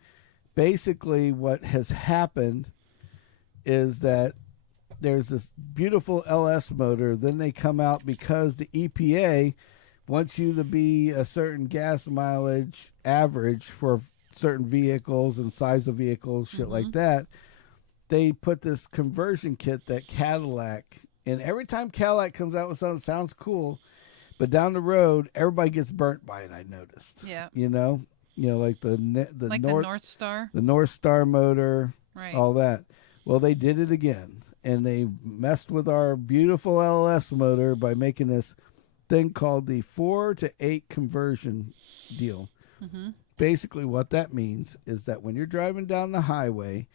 Basically, what has happened is that there's this beautiful LS motor. Then they come out because the EPA wants you to be a certain gas mileage average for certain vehicles and size of vehicles, shit like that. They put this conversion kit that Cadillac, and every time Cadillac comes out with something that sounds cool, but down the road, everybody gets burnt by it, I noticed. Yeah. Like the North Star? The North Star motor, right. all that. Well, they did it again, and they messed with our beautiful LS motor by making this thing called the 4 to 8 conversion deal. Mm-hmm. Basically, what that means is that when you're driving down the highway,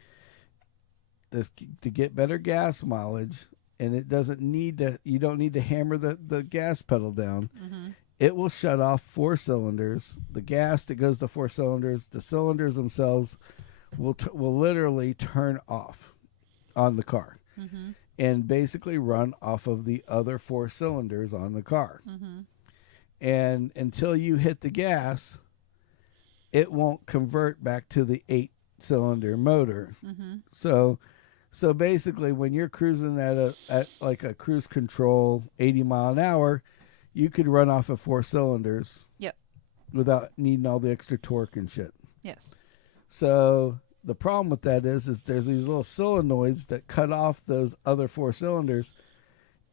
to get better gas mileage, and you don't need to hammer the gas pedal down. Mm-hmm. It will shut off 4 cylinders. The gas that goes to 4 cylinders, the cylinders themselves will literally turn off on the car, and basically run off of the other 4 cylinders on the car. And until you hit the gas, it won't convert back to the 8-cylinder motor. So basically, when you're cruising at like a cruise control 80 mile an hour, you could run off of 4 cylinders. Yep. Without needing all the extra torque and shit. Yes. So the problem with that is there's these little solenoids that cut off those other 4 cylinders,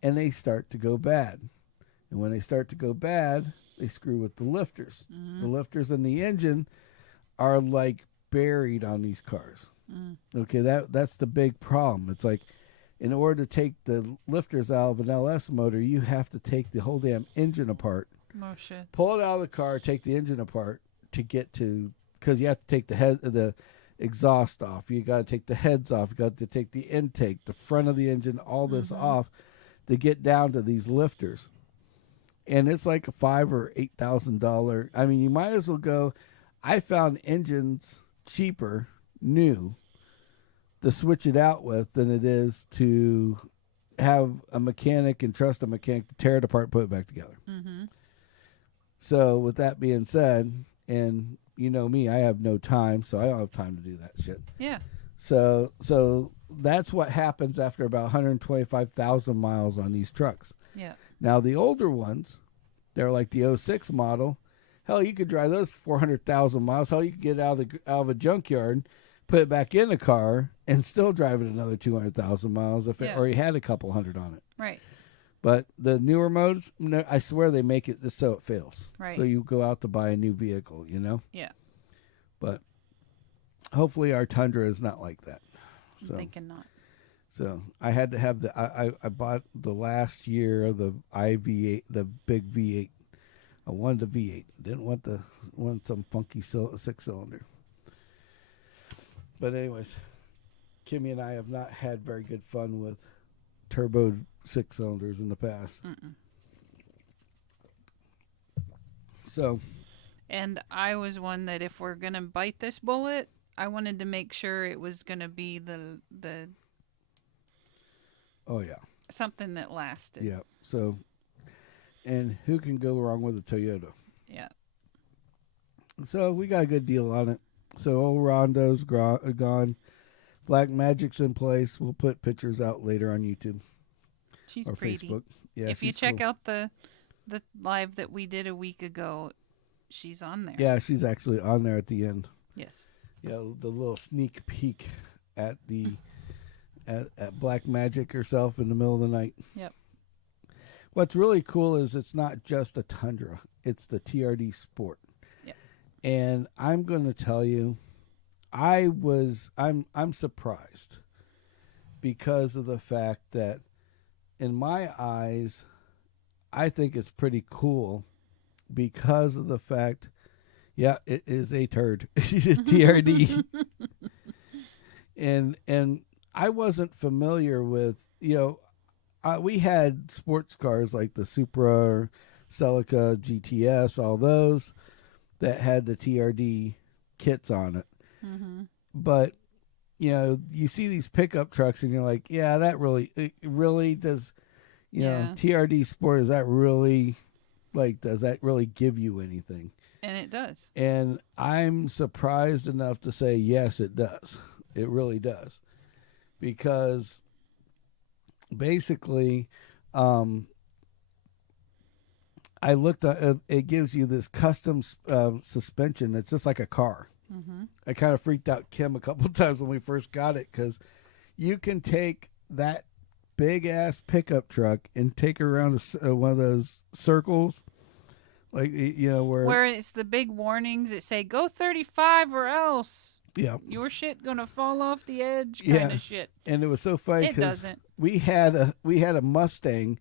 and they start to go bad. And when they start to go bad, they screw with the lifters. The lifters in the engine are like buried on these cars. Okay, that's the big problem. It's like, in order to take the lifters out of an LS motor, you have to take the whole damn engine apart. Oh shit! Pull it out of the car, take the engine apart to get to, because you have to take the exhaust off. You got to take the heads off. You got to take the intake, the front of the engine, all this off to get down to these lifters. And it's like a $5,000 or $8,000. I mean, you might as well go. I found engines cheaper, new, to switch it out with than it is to have a mechanic and trust a mechanic to tear it apart and put it back together. So with that being said, and you know me, I have no time, so I don't have time to do that shit. Yeah. So that's what happens after about 125,000 miles on these trucks. Yeah. Now the older ones, they're like the 06 model. Hell, you could drive those 400,000 miles. Hell, you could get out of a junkyard, put it back in the car, and still drive it another 200,000 miles if it already had a couple hundred on it. Right. But the newer modes, I swear they make it just so it fails. Right. So you go out to buy a new vehicle, Yeah. But hopefully our Tundra is not like that. I'm thinking not. So I had to have I bought the last year of the IV8, the big V8. I wanted the V8. Didn't want some funky 6-cylinder. But anyways, Kimmy and I have not had very good fun with turbo 6-cylinders in the past. So. And I was one that if we're gonna bite this bullet, I wanted to make sure it was gonna be the. Oh yeah. Something that lasted. Yeah. So. And who can go wrong with a Toyota? Yeah. So we got a good deal on it. So old Rondo's gone. Black Magic's in place. We'll put pictures out later on YouTube. She's or pretty. Facebook. Yeah, if you check out the live that we did a week ago, she's on there. Yeah, she's actually on there at the end. Yes. Yeah, the little sneak peek at the at Black Magic herself in the middle of the night. Yep. What's really cool is it's not just a Tundra; it's the TRD Sport. Yeah. And I'm going to tell you, I'm surprised because of the fact that, in my eyes, I think it's pretty cool because of the fact, yeah, it is a turd. It's a TRD. and I wasn't familiar with, we had sports cars like the Supra, Celica, GTS, all those that had the TRD kits on it. But, you see these pickup trucks and you're like, yeah, it really does, TRD Sport, is that really, does that really give you anything? And it does. And I'm surprised enough to say, yes, it does. It really does. Because basically, I looked at it, gives you this custom suspension that's just like a car. Mm-hmm. I kind of freaked out Kim a couple of times when we first got it because you can take that big ass pickup truck and take it around one of those circles. Like, where it's the big warnings that say, go 35 or else. Yeah. Your shit gonna fall off the edge kind of shit. And it was so funny because we had a Mustang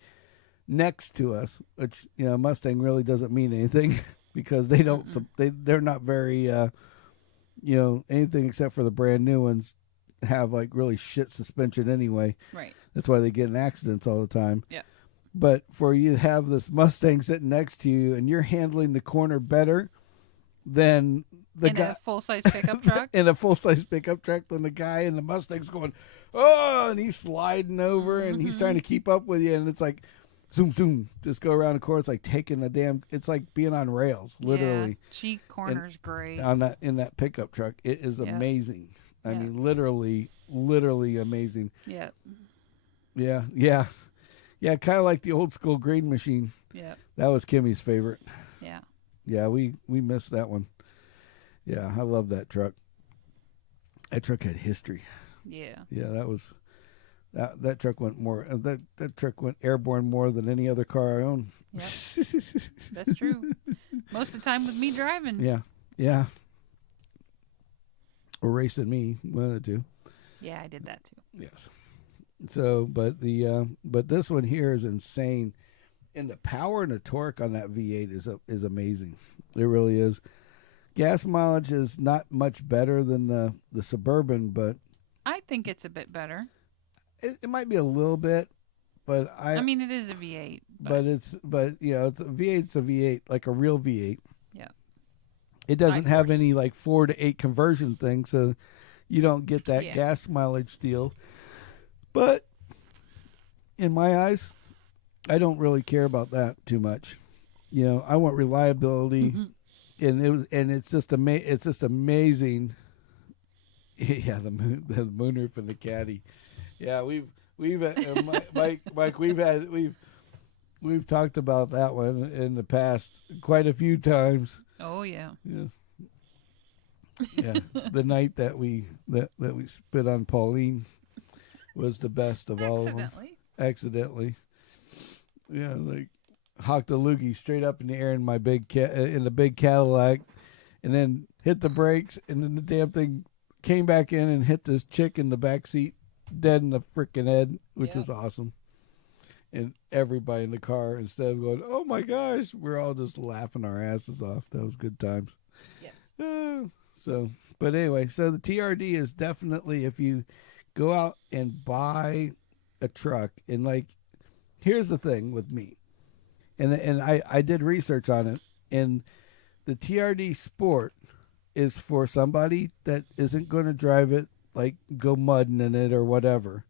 next to us, which, Mustang really doesn't mean anything because they don't, they're not very, anything except for the brand new ones have like really shit suspension anyway. Right. That's why they get in accidents all the time. Yeah. But for you to have this Mustang sitting next to you and you're handling the corner better than the guy. In a full-size pickup truck? In a full-size pickup truck than the guy in the Mustang's going, oh, and he's sliding over and he's trying to keep up with you. And it's like, zoom, zoom, just go around the corner. It's like taking it's like being on rails, literally. Yeah, cheek corner's great. In that pickup truck. It is amazing. I mean, literally amazing. Yeah. Yeah. Yeah, kind of like the old school green machine. Yeah. That was Kimmy's favorite. Yeah. Yeah, we missed that one. Yeah, I love that truck. That truck had history. Yeah. Yeah, that truck went more. That truck went airborne more than any other car I own. Yep. That's true. Most of the time with me driving. Yeah. Or racing me, one of the two. Yeah, I did that too. Yes. So, but this one here is insane, and the power and the torque on that V8 is amazing. It really is. Gas mileage is not much better than the Suburban, but I think it's a bit better. It might be a little bit, but I mean, it is a V8. But it's a V8. It's a V8, like a real V8. Yeah. It doesn't have any like 4 to 8 conversion thing, so you don't get that Yeah. gas mileage deal. But in my eyes, I don't really care about that too much. I want reliability, and it's just amazing. Yeah, the moonroof and the caddy. Yeah, we've Mike, we've talked about that one in the past quite a few times. Oh yeah. Yes. Yeah, the night that we spit on Pauline was the best of all of them. Accidentally. Yeah, like hocked a loogie straight up in the air in my big Cadillac, and then hit the brakes, and then the damn thing came back in and hit this chick in the back seat dead in the freaking head, which was awesome. And everybody in the car, instead of going, "Oh my gosh," we're all just laughing our asses off. That was good times. Yes. But anyway, so the TRD is definitely, if you go out and buy a truck, and like, here's the thing with me, and I did research on it, and the TRD Sport is for somebody that isn't going to drive it, like go mudding in it or whatever,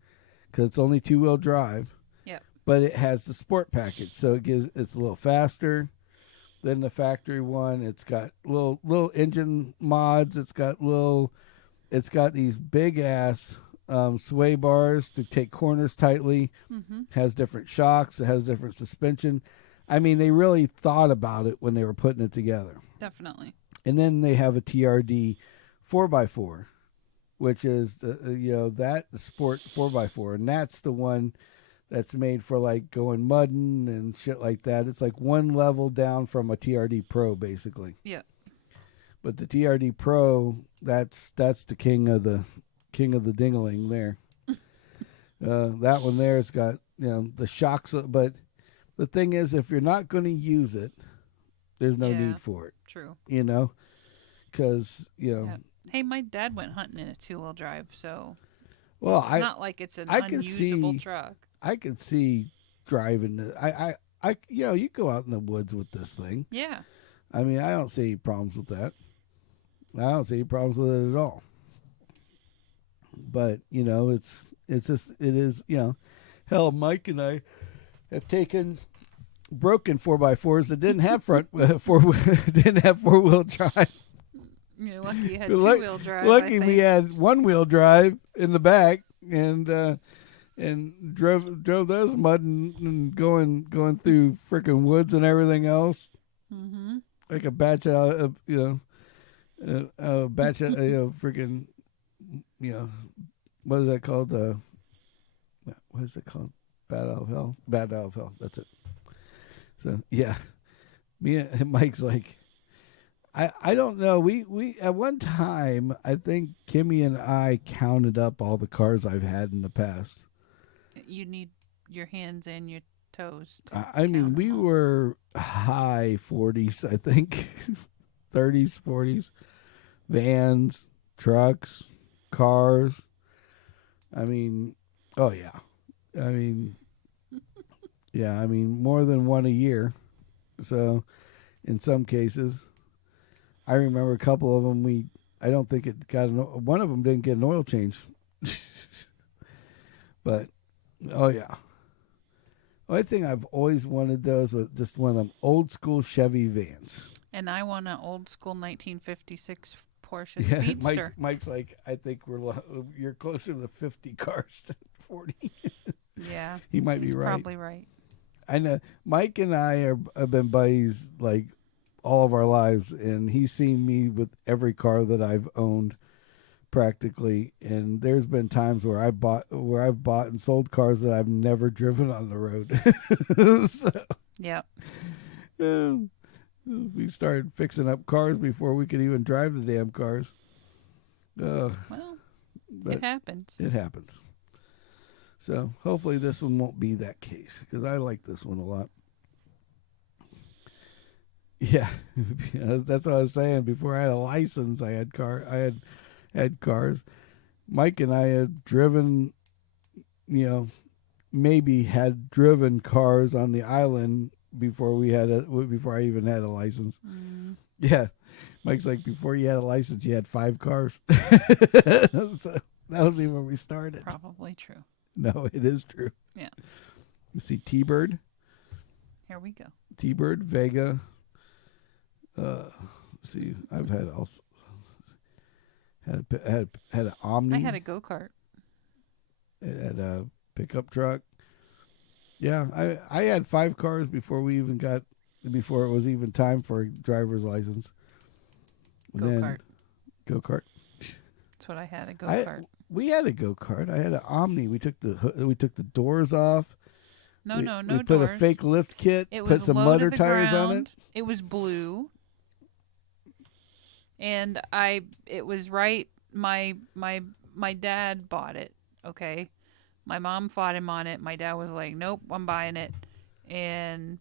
because it's only 2-wheel drive. Yep. But it has the Sport package, so it's a little faster than the factory one. It's got little engine mods. It's got these big ass sway bars to take corners tightly. Mm-hmm. Has different shocks. It has different suspension. I mean, they really thought about it when they were putting it together. Definitely. And then they have a TRD 4x4, which is the Sport 4x4, and that's the one that's made for like going mudding and shit like that. It's like one level down from a TRD Pro, basically. Yeah. But the TRD Pro, that's the king of the dingling there. That one there has got the shocks, but the thing is, if you're not going to use it, there's no need for it. True. Because Hey, my dad went hunting in a 2-wheel drive, so well, it's not like it's an unusable truck. I could see driving it. I you go out in the woods with this thing. Yeah. I mean, I don't see any problems with that. I don't see any problems with it at all. But it is hell. Mike and I have taken broken 4x4s that didn't have didn't have 4-wheel drive. You're lucky you had 2-wheel drive. Lucky we had 1-wheel drive in the back, and drove those mud and going through freaking woods and everything else. Mm-hmm. Like a batch of freaking, what is that called? What is it called? Bat out of hell. Bat out of hell. That's it. So yeah, me and Mike's like, I don't know. We at one time, I think Kimmy and I counted up all the cars I've had in the past. You need your hands and your toes. I mean, we were high 40s, I think. 30s, 40s. Vans, trucks, cars. I mean, oh yeah. I mean, yeah, I mean, more than one a year. So, in some cases, I remember a couple of them, I don't think it got, one of them didn't get an oil change. But, oh yeah. The only thing I've always wanted those was just one of them old school Chevy vans. And I want an old school 1956 Porsche Speedster. Mike's like, I think you're closer to 50 cars than 40. Yeah. He might be he's right. Probably right. I know Mike and I have been buddies like all of our lives, and he's seen me with every car that I've owned practically. And there's been times where I've bought and sold cars that I've never driven on the road. So, yep. We started fixing up cars before we could even drive the damn cars. Well, it happens. It happens. So hopefully this one won't be that case, because I like this one a lot. Yeah, that's what I was saying. Before I had a license, I had cars. Mike and I had driven, maybe had driven cars on the island before I even had a license. Mm. Yeah, Mike's like, before you had a license, you had 5 cars. So that was even where we started. Probably true. No, it is true. Yeah. You see T-Bird. Here we go. T-Bird, Vega. See, I've had also had an Omni. I had a go-kart. Had a pickup truck. Yeah, I had 5 cars before it was even time for a driver's license. Go-kart. Go-kart. That's what I had, a go-kart. We had a go-kart. I had an Omni. We took the doors off. No we doors. Put a fake lift kit. It put was some low mudder to the tires ground. on it. It was blue. And it was right. My dad bought it. Okay. My mom fought him on it. My dad was like, nope, I'm buying it. And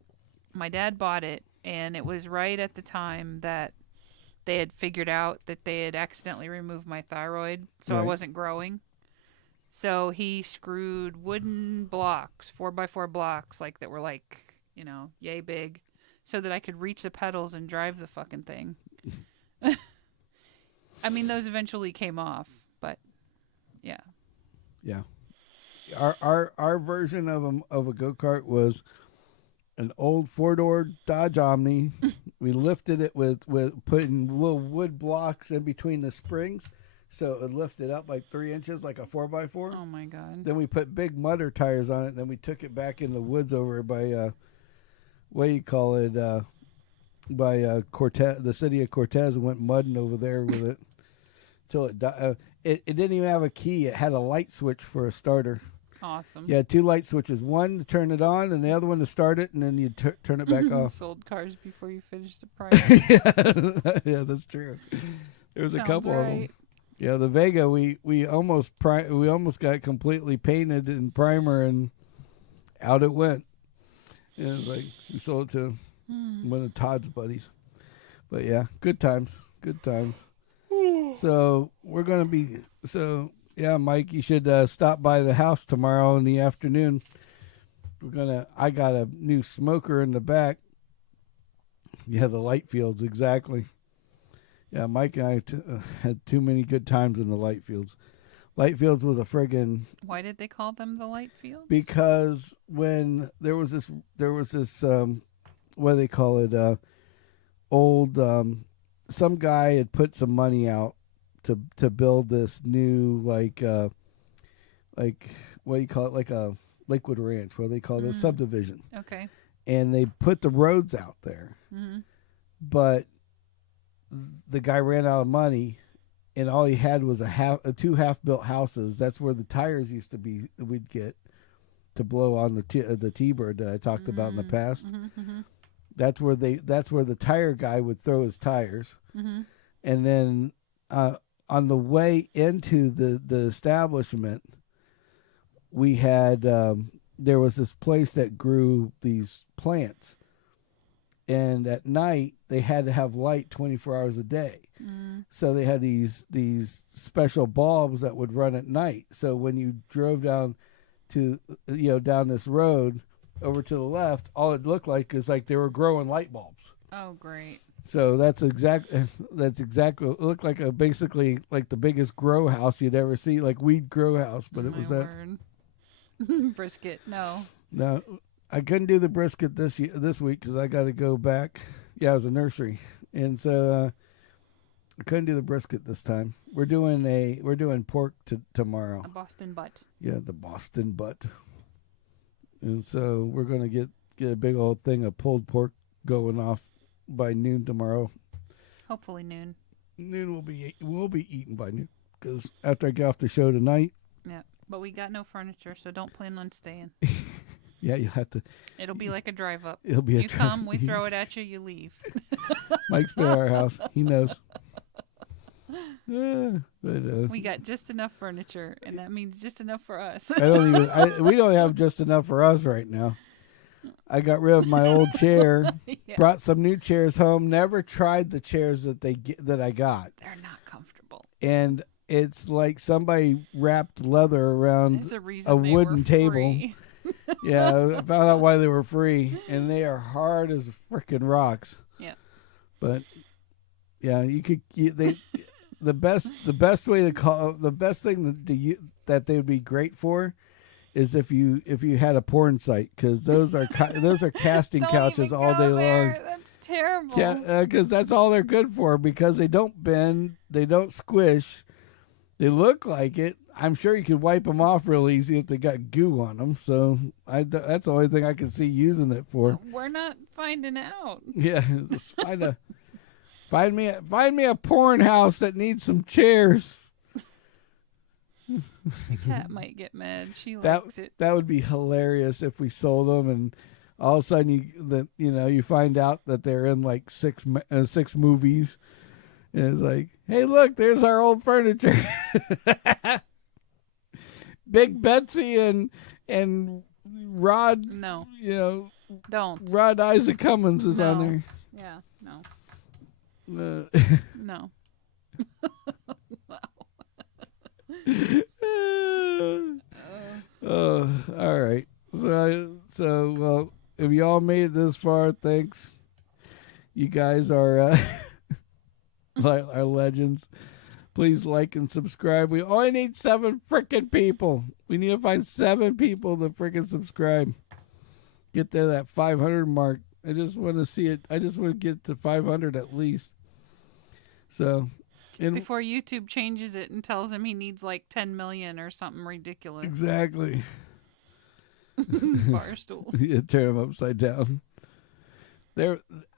my dad bought it. And it was right at the time that they had figured out that they had accidentally removed my thyroid. So right. I wasn't growing. So he screwed wooden blocks, 4x4 blocks, like that were like, yay big, so that I could reach the pedals and drive the fucking thing. I mean, those eventually came off, but yeah. Yeah. Our version of a go-kart was an old 4-door Dodge Omni. We lifted it with putting little wood blocks in between the springs, so it would lift it up like 3 inches, like a 4x4. Oh my god! Then we put big mudder tires on it. And then we took it back in the woods over by what do you call it? By Cortez, the city of Cortez, and went mudding over there with it till it died. It didn't even have a key. It had a light switch for a starter. Awesome. You had 2 light switches, one to turn it on and the other one to start it, and then you turn it back off. Sold cars before you finished the price. Yeah, that's true. There was a couple right. of them. Yeah, the Vega, we almost got completely painted in primer, and out it went. And it was like we sold it to one of Todd's buddies. But yeah, good times. So we're gonna be yeah, Mike, you should stop by the house tomorrow in the afternoon. I got a new smoker in the back. Yeah, the light fields, exactly. Yeah, Mike and I had too many good times in the light fields. Light fields was a friggin'. Why did they call them the light fields? Because when there was this what do they call it? Old some guy had put some money out to build this new like what do you call it, like a Lakewood Ranch, what do they call it, a subdivision. Okay. And they put the roads out there, but the guy ran out of money, and all he had was two half-built houses. That's where the tires used to be. We'd get to blow on the T-bird that I talked about in the past. That's where the tire guy would throw his tires, and then on the way into the establishment, we had there was this place that grew these plants, and at night they had to have light 24 hours a day. So they had these special bulbs that would run at night. So when you drove down down this road over to the left, all it looked like is like they were growing light bulbs. Oh, great. So that's exactly it looked like basically like the biggest grow house you'd ever see, like weed grow house, but it was that. Brisket, no. No, I couldn't do the brisket this week because I got to go back. Yeah, it was a nursery, and so I couldn't do the brisket this time. We're doing pork tomorrow. A Boston butt. Yeah, the Boston butt. And so we're gonna get a big old thing of pulled pork going off by noon tomorrow. Hopefully noon. Noon we'll be eating by noon because after I get off the show tonight. Yeah, but we got no furniture, so don't plan on staying. Yeah, you have to. It'll be like a drive up. It'll be you come, we throw it at you, you leave. Mike's been at our house. He knows. But, we got just enough furniture, and that means just enough for us. We don't have just enough for us right now. I got rid of my old chair, brought some new chairs home. Never tried the chairs that I got. They're not comfortable. And it's like somebody wrapped leather around a wooden table. Yeah, I found out why they were free, and they are hard as frickin' rocks. Yeah. But yeah, the best way to call the best thing that they would be great for is if you had a porn site, because those are casting couches all day long. That's terrible. Yeah, because that's all they're good for, because they don't bend, they don't squish, they look like it. I'm sure you could wipe them off real easy if they got goo on them. So that's the only thing I can see using it for. We're not finding out. Yeah, find me a porn house that needs some chairs. The cat might get mad. She likes it. That would be hilarious if we sold them, and all of a sudden you find out that they're in like six movies, and it's like, hey, look, there's our old furniture. Big Betsy and Rod. No. Don't. Rod Isaac Cummins is on there. Yeah. No. No. All right. So well, if y'all made it this far, thanks. You guys are our legends. Please like and subscribe. We only need 7 frickin' people. We need to find 7 people to frickin' subscribe. Get to that 500 mark. I just want to see it. I just want to get to 500 at least. So, before YouTube changes it and tells him he needs like 10 million or something ridiculous. Exactly. Bar stools. Yeah, turn them upside down.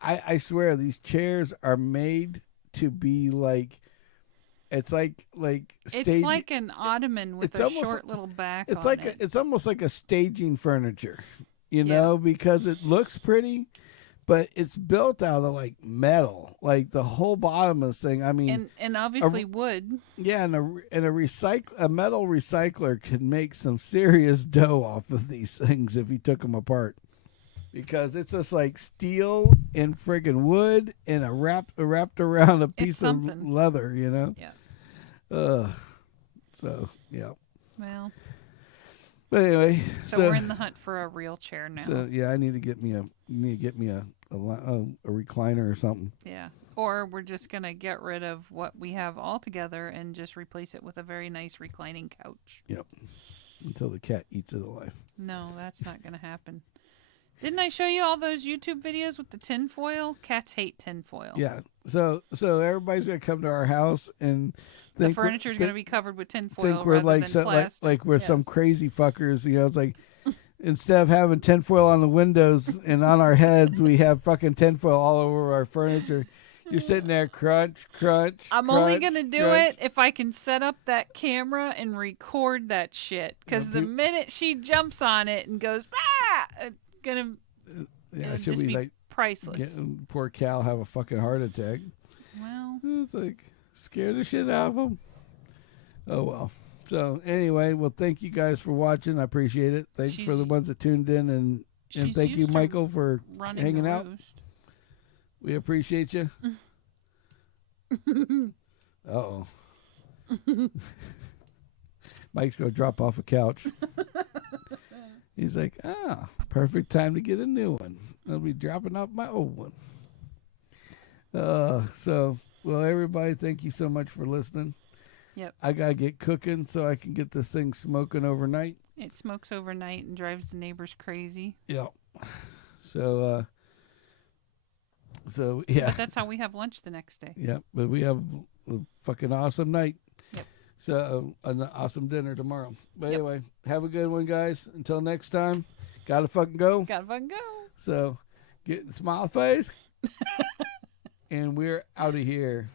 I swear these chairs are made to be like. It's like it's like an ottoman with a short little back. It's on it. It's almost like a staging furniture, because it looks pretty, but it's built out of like metal, like the whole bottom of this thing. I mean, and obviously wood. Yeah, and a metal recycler can make some serious dough off of these things if you took them apart, because it's just like steel and friggin' wood and wrapped around a piece of leather, Yeah. So yeah. Well. But anyway, so we're in the hunt for a real chair now. So yeah, I need to get me a recliner or something. Yeah. Or we're just going to get rid of what we have altogether and just replace it with a very nice reclining couch. Yep. Until the cat eats it alive. No, that's not going to happen. Didn't I show you all those YouTube videos with the tinfoil? Cats hate tinfoil. Yeah. So everybody's going to come to our house and the furniture's going to be covered with tinfoil think we're rather than plastic. Like we're some crazy fuckers. You know, it's like instead of having tinfoil on the windows and on our heads, we have fucking tinfoil all over our furniture. You're sitting there, crunch. I'm only going to do it if I can set up that camera and record that shit. Because the minute she jumps on it and goes, it's going to just be like priceless. Poor Cal have a fucking heart attack. Well. It's like, scare the shit out of him. Oh, well. So, anyway, well, thank you guys for watching. I appreciate it. Thanks for the ones that tuned in. And thank you, Michael, for hanging out. We appreciate you. Uh-oh. Mike's going to drop off a couch. He's like, perfect time to get a new one. I'll be dropping off my old one. Well, everybody, thank you so much for listening. Yep. I got to get cooking so I can get this thing smoking overnight. It smokes overnight and drives the neighbors crazy. Yep. So yeah. But that's how we have lunch the next day. Yeah, but we have a fucking awesome night. Yep. So an awesome dinner tomorrow. But anyway, have a good one, guys. Until next time, gotta fucking go. So get the smile face. And we're out of here.